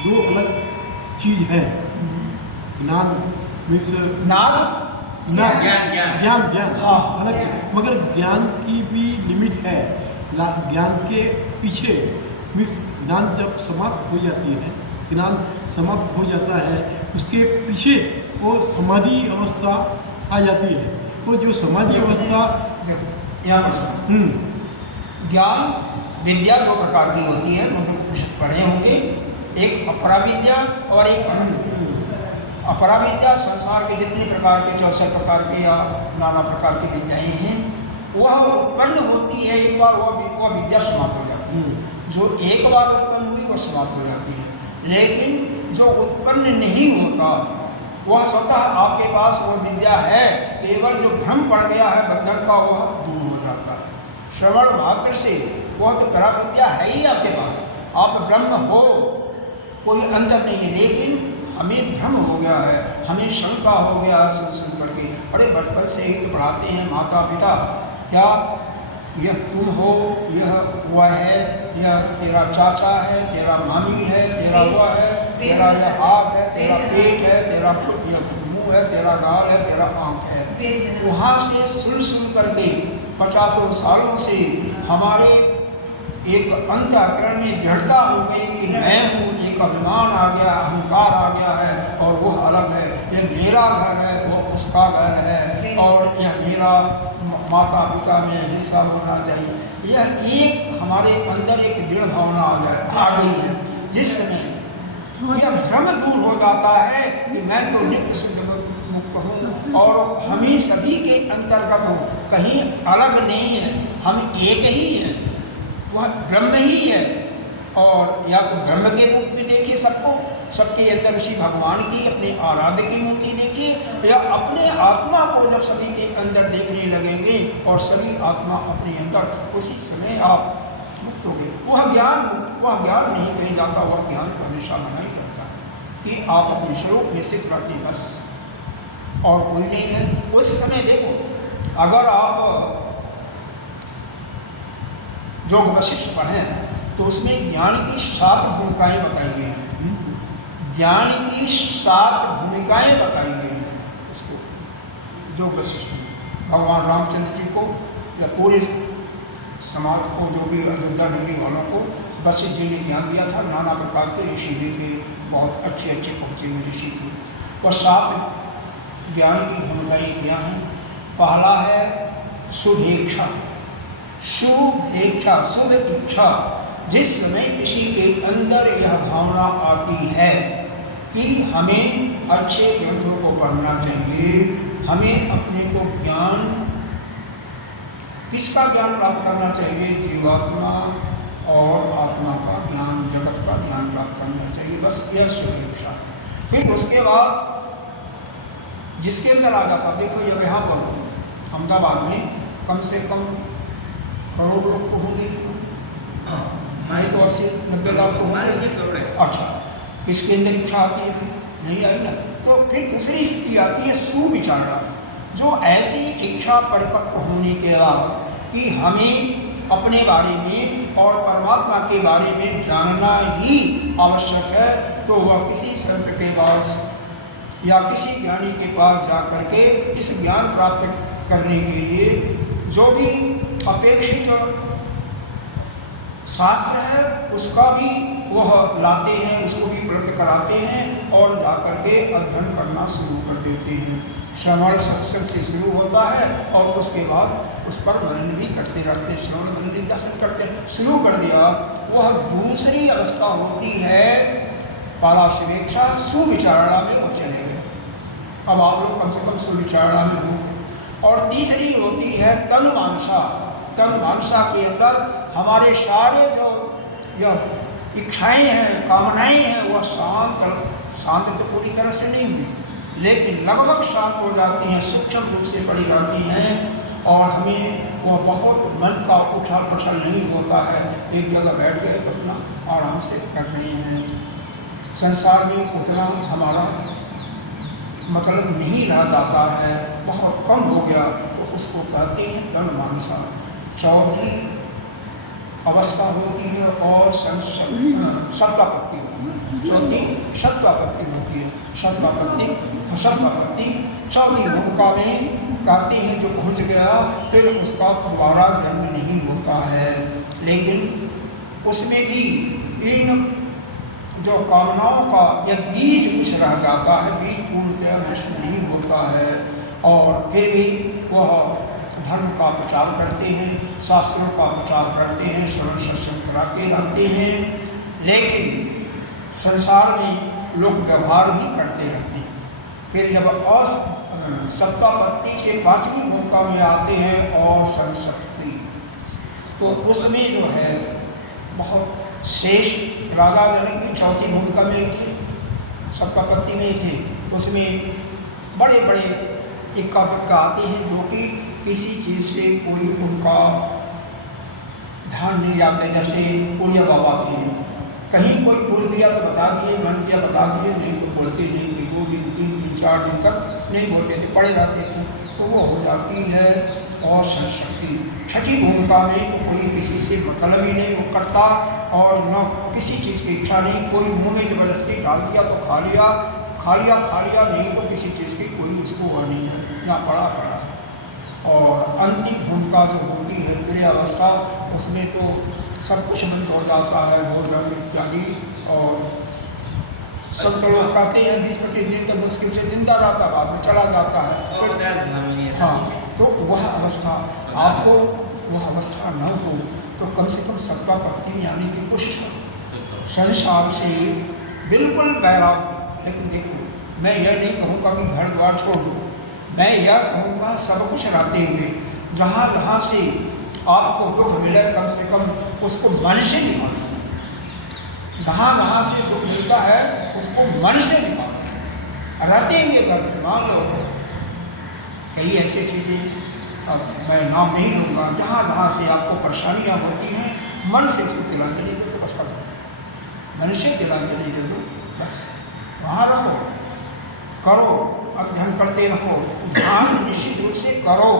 दो अलग चीज़ है। ज्ञान मीन्स ज्ञान हाँ अलग, मगर ज्ञान की भी लिमिट है। ज्ञान के पीछे मीन्स ज्ञान जब समाप्त हो जाती है, ज्ञान समाप्त हो जाता है, उसके पीछे वो समाधि अवस्था आ जाती है। वो जो समाधि अवस्था यहाँ पर ज्ञान विद्या दो प्रकार की होती है, मुंडे उपनिषद पढ़े होंगे, एक अपरा विद्या और एक परम विद्या। अपरा विद्या संसार के जितने प्रकार के 64 प्रकार के या नाना प्रकार की विद्याएं हैं, वह उत्पन्न होती है, एक बार वह विद्या समाप्त हो जाती है। जो एक बार उत्पन्न हुई वह समाप्त हो जाती है, लेकिन जो उत्पन्न नहीं होता वह स्वतः आपके पास वह विद्या है, केवल जो भ्रम पड़ गया है बंधन का वह दूर हो जाता है। श्रवण मात्र से वह तो परा विद्या है ही आपके पास, आप ब्रह्म हो, कोई अंतर नहीं है, लेकिन हमें भ्रम हो गया है, हमें शंका हो गया है सुन करके। अरे बचपन से ही तो पढ़ाते हैं माता पिता, क्या यह तुम हो, यह वह है, यह तेरा चाचा है, तेरा मामी है, तेरा वह है, तेरा यह हाथ है, तेरा पेट है, तेरा मुंह है, तेरा गाल है, तेरा आँख है। वहाँ से सुन करके 50 सालों से हमारे एक अंतःकरण में दृढ़ता हो गई कि मैं हूँ, एक अभिमान आ गया, अहंकार आ गया है और वह अलग है, यह मेरा घर है, वो उसका घर है, और यह मेरा माता पिता में हिस्सा होना चाहिए। यह एक हमारे अंदर एक दृढ़ भावना आ गई है, जिस समय यह भ्रम दूर हो जाता है कि मैं तो नित्य शुद्ध मुक्त हूँ और हम ही सभी के अंतर्गत हूँ, कहीं अलग नहीं है, हम एक ही हैं, वह ब्रह्म ही है। और या तो ब्रह्म के रूप में देखिए सबको, सबके अंदर उसी भगवान की अपने आराध्य की मूर्ति देखिए, या अपने आत्मा को जब सभी के अंदर देखने लगेंगे और सभी आत्मा अपने अंदर, उसी समय आप मुक्त हो गए। वह ज्ञान नहीं कहीं जाता, वह ज्ञान तो हमेशा मना ही करता है कि आप अपने स्वरूप में स्थित रहते, बस और कोई नहीं है। उस समय देखो, अगर आप योग वशिष्ठ पढ़ें तो उसमें ज्ञान की 7 भूमिकाएं बताई गई हैं, ज्ञान की 7 भूमिकाएं बताई गई हैं उसको योग वशिष्ठ में। भगवान रामचंद्र जी को या पूरे समाज को, जो भी अयोध्या नगरी वालों को वशिष्ठ जी ने ज्ञान दिया था। नाना प्रकार के ऋषि भी थे, बहुत अच्छे पहुँचे हुए ऋषि थे। वह 7 ज्ञान की भूमिकाएं क्या हैं? पहला है शुभेच्छा, शुभेच्छा, शुभ इच्छा। जिस समय किसी के अंदर यह भावना आती है कि हमें अच्छे ग्रंथों को पढ़ना चाहिए, हमें अपने को ज्ञान, किसका ज्ञान प्राप्त करना चाहिए? जीवात्मा और आत्मा का ज्ञान, जगत का ज्ञान प्राप्त करना चाहिए, बस यह शुभेच्छा है। फिर उसके बाद जिसके अंदर आ जाता, देखो ये यहाँ पर अहमदाबाद में कम से कम करोड़ लोग तो होंगे, नहीं तो 80-90 लाख तो होंगे। अच्छा, किसके अंदर इच्छा आती है? नहीं आई ना। तो फिर दूसरी स्थिति आती है सुविचारणा, जो ऐसी इच्छा परिपक्व होने के बाद कि हमें अपने बारे में और परमात्मा के बारे में जानना ही आवश्यक है, तो वह किसी संत के पास या किसी ज्ञानी के पास जा करके इस ज्ञान प्राप्त करने के लिए जो भी अपेक्षित शास्त्र है उसका भी वह लाते हैं, उसको भी उपलब्ध कराते हैं और जा करके अध्ययन करना शुरू कर देते हैं। श्रवण सत्संग से शुरू होता है और उसके बाद उस पर मनन भी करते रहते हैं, श्रवण मनन निदर्शन करते हैं। शुरू कर दिया, वह दूसरी अवस्था होती है पहला शुभेच्छा, सुविचारणा में वो चले गए। अब आप लोग कम से कम सुविचारणा में हो। और तीसरी होती है तनुमानसा। तनुमानसा के अंदर हमारे सारे जो यह इच्छाएँ हैं, कामनाएँ हैं, वह शांत तो पूरी तरह से नहीं हुई, लेकिन लगभग शांत हो जाती हैं, सूक्ष्म रूप से पड़ी जाती हैं और हमें वह बहुत मन का उछाल पछाल नहीं होता है। एक जगह बैठ गए तो अपना आराम से कर रहे हैं। संसार में उतना हमारा मतलब नहीं रह जाता है, बहुत कम हो गया, तो उसको कहते हैं तनुमानसा। चौथी अवस्था होती है और सत्वापत्ति होती है। चौथी सत्वापत्ति होती है। सत्वापत्ति चौथी भूमिका में कहते हैं जो पहुँच गया फिर उसका दोबारा जन्म नहीं होता है। लेकिन उसमें भी इन जो कामनाओं का यह बीज कुछ रह जाता है, बीज पूर्णतः नष्ट नहीं होता है और फिर भी वह धर्म का प्रचार करते हैं, शास्त्रों का प्रचार करते हैं, श्रवण सत्संग कराते रहते हैं, लेकिन संसार में लोग व्यवहार भी करते रहते हैं। फिर जब सत्तापत्ति से 5वीं भूमिका में आते हैं और संशक्ति, तो उसमें जो है बहुत श्रेष्ठ राजा जनक भी 4थी भूमिका में थे, सत्तापत्ति में थे। उसमें बड़े बड़े इक्का दुक्का आते हैं जो कि किसी चीज़ से कोई उनका ध्यान नहीं जाते। जैसे उड़िया बाबा थे, कहीं कोई पूछ दिया तो बता दिए, मन किया बता दिए, नहीं तो बोलते नहीं कि 2 दिन 3 दिन 4 दिन तक नहीं बोलते थे, पड़े रहते थे, तो वो हो जाती है। और संशक्ति 6ठी भूमिका में तो कोई किसी से मतलब ही नहीं वो करता और न किसी चीज़ की इच्छा नहीं, कोई मुँह में ज़बरदस्ती डाल दिया तो खा लिया, नहीं तो किसी चीज़ की कोई उसको वो नहीं है, यहाँ पड़ा। और अंतिम भूमिका जो होती है तुरीयावस्था, उसमें तो सब कुछ बंद हो जाता है, भोजन इत्यादि। और सब तो लोग कहते हैं 20-25 दिन तक मुश्किल से जिंदा रहता, बाद में चला जाता है। हाँ, तो वह अवस्था आपको, वह अवस्था न हो तो कम से कम सत्तापत्ति में आने की कोशिश करो, संसार से बिल्कुल वैराग्य। लेकिन देखो, मैं यह नहीं कहूँगा कि घर द्वार छोड़ दो, मैं यह कहूँगा सब कुछ रहते हुए जहाँ जहाँ से आपको दुख मिले कम से कम उसको मन से निकालो। जहाँ जहाँ से दुख मिलता है उसको मन से निकालो। रहते हुए घर में मान लो कई ऐसी चीज़ें, अब मैं नाम नहीं लूँगा, जहाँ जहाँ से आपको परेशानियाँ होती हैं मन से उसको तिलांजलि दे दो, बस खत्म। मन से तिलांजलि दे दो, बस वहाँ रहो, करो, अध्ययन करते रहो, ध्यान निश्चित रूप से करो,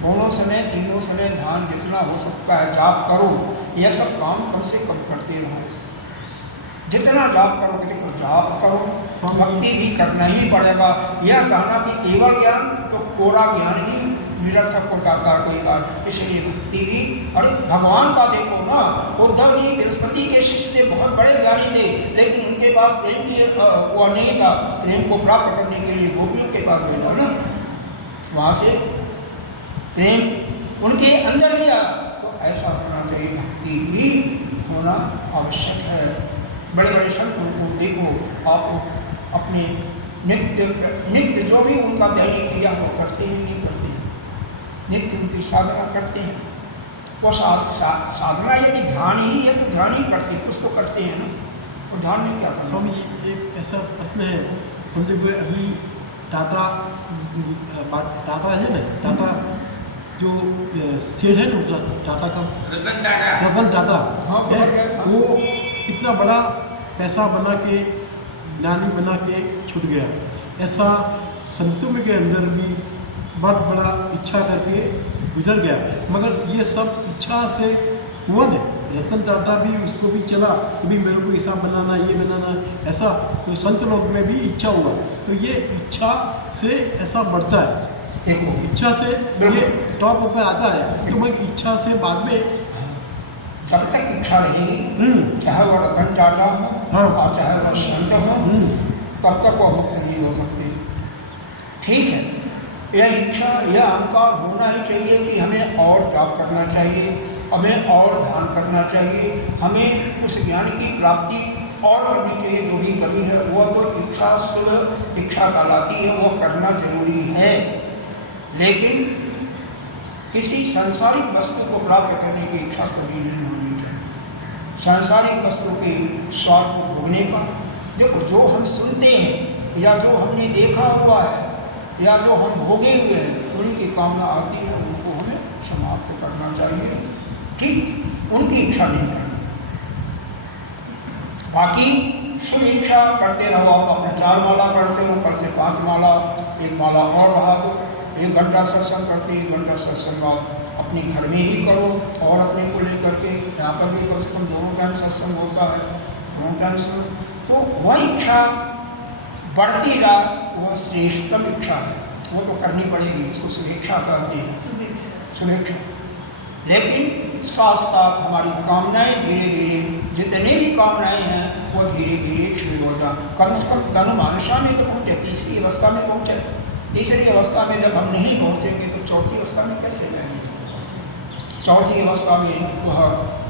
दोनों समय तीनों समय ध्यान जितना हो सकता है जाप करो। यह सब काम कम से कम करते रहो, जितना जाप करोगे। देखो, जाप करो, भक्ति भी करना ही पड़ेगा। यह कहना कि केवल ज्ञान, तो कोरा ज्ञान भी निरर्थक हो जाता है कई बार। इसलिए भक्ति भी, अरे भगवान का देखो ना, उद्धव जी बृहस्पति के शिष्य थे, बहुत बड़े ज्ञानी थे, लेकिन उनके पास प्रेम की वो नहीं था। प्रेम को प्राप्त करने के लिए गोपियों के पास भेजा ना, वहाँ से प्रेम उनके अंदर भी आया। तो ऐसा होना चाहिए, भक्ति भी होना आवश्यक है। बड़े बड़े संतों को देखो, आप अपने नित्य जो भी उनका दैनिक क्रिया वो करते हैं नहीं करते हैं, नित्य उनकी साधना करते हैं। वो साधना यदि ध्यान ही है तो ध्यान ही करते हैं, कुछ तो करते हैं ना, तो ध्यान में क्या करना। स्वामी, एक ऐसा प्रश्न है, समझे हुए अभी टाटा है ना, टाटा जो शेर है ना, टाटा का रतन टाटा, हाँ, वो कितना बड़ा पैसा बना के, ज्ञानी बना के छूट गया। ऐसा संतों के अंदर भी बहुत बड़ा इच्छा करके गुजर गया, मगर ये सब इच्छा से हुआ नहीं। रतन टाटा भी, उसको भी चला अभी मेरे को ऐसा बनाना, ये बनाना, ऐसा तो संत लोग में भी इच्छा हुआ। तो ये इच्छा से ऐसा बढ़ता है, देखो, इच्छा से ये टॉप पे आता है। तो मैं इच्छा से बाद में, जब तक इच्छा रहेगी, चाहे वह रतन टाटा हो, हाँ, और चाहे वह संत हो, तब तक वह मुक्त नहीं हो सकते। ठीक है, यह इच्छा, यह अहंकार होना ही चाहिए कि हमें और जाप करना चाहिए, हमें और ध्यान करना चाहिए, हमें उस ज्ञान की प्राप्ति और करनी चाहिए। जो भी कमी है वह तो इच्छा, शुभ इच्छा कहलाती है, वह करना जरूरी है। लेकिन किसी सांसारिक वस्तु को प्राप्त करने की इच्छा कभी नहीं होनी चाहिए। सांसारिक वस्तु के स्वाद को भोगने का, देखो, जो हम सुनते हैं या जो हमने देखा हुआ है या जो हम भोगे हुए हैं, उन्हीं की कामना आती है, उनको हमें समाप्त करना चाहिए। ठीक, उनकी इच्छा नहीं करनी। बाकी शुभ इच्छा करते रहो। आप अपना 4 माला पढ़ते हो, कल से 5 माला, 1 माला और बढ़ा दो। 1 घंटा सत्संग करते, 1 घंटा सत्संग आप अपने घर में ही करो और अपने को लेकर के यहाँ पर भी कम से कम 2 टाइम सत्संग होता है, 2 टाइम सुनो। तो वह इच्छा बढ़ती जाए, वह श्रेष्ठतम इच्छा है, वो तो करनी पड़ेगी। इसको शुभेच्छा कहते हैं, शुभेच्छा। लेकिन साथ साथ हमारी कामनाएं धीरे धीरे, जितनी भी कामनाएं हैं वो धीरे धीरे क्षीण हो जाए। कम से कम धनुमानुषा में तो पहुँचे, तीसरी अवस्था में पहुँचे, तीसरी अवस्था में जब हम नहीं पहुँचेंगे तो चौथी अवस्था में कैसे जाएंगे? चौथी अवस्था में वह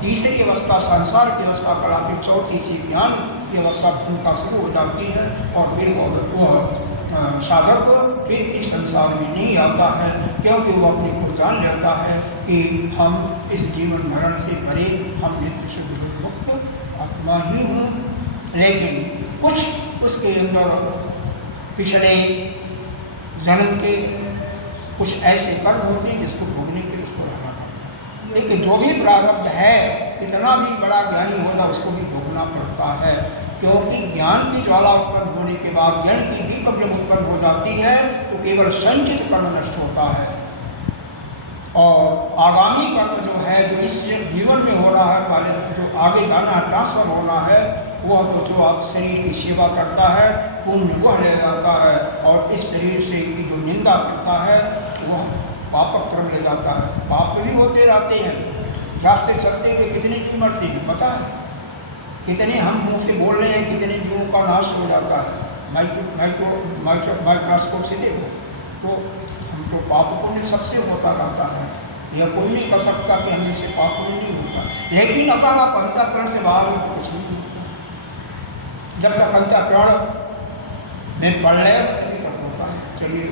तीसरी अवस्था संसार की अवस्था कराती, चौथी सी ज्ञान की अवस्था भूमिका शुरू हो जाती है और फिर वह साधक फिर इस संसार में नहीं आता है, क्योंकि वो अपने को जान लेता है कि हम इस जीवन मरण से परे, हम नित्य शुद्ध मुक्त आत्मा ही हूँ। लेकिन कुछ उसके अंदर पिछले जन्म के कुछ ऐसे कर्म होते हैं जिसको भोगने के लिए उसको रहना पड़ता है। लेकिन जो भी प्रारब्ध है, कितना भी बड़ा ज्ञानी हो जाए उसको भी भोगना पड़ता है, क्योंकि ज्ञान की ज्वाला उत्पन्न होने के बाद, ज्ञान की दीपक जब उत्पन्न हो जाती है तो केवल संचित कर्म नष्ट होता है और आगामी कर्म जो है, जो इस जीवन में हो रहा है, पहले जो आगे जाना है, ट्रांसफर होना है, वह तो जो आप शरीर की सेवा करता है पुण्य वह ले जाता है, और इस शरीर से की जो निंदा करता है वह पापक कर्म ले जाता है। पाप भी होते रहते हैं, रास्ते चलते हुए कितने जीव मरते हैं पता है? कितने हम मुँह से बोल रहे हैं, कितने जीवों का नाश हो जाता है। माइक्रोस्कोप से देखो तो हम तो पाप पुण्य सबसे होता रहता है, यह कोई नहीं कर सकता कि हमें से पाप पुण्य नहीं होता। लेकिन अगर आप अंतःकरण से बाहर हो तो कुछ नहीं होता। जब तक अंतःकरण में पढ़ रहे तभी तक होता है। चलिए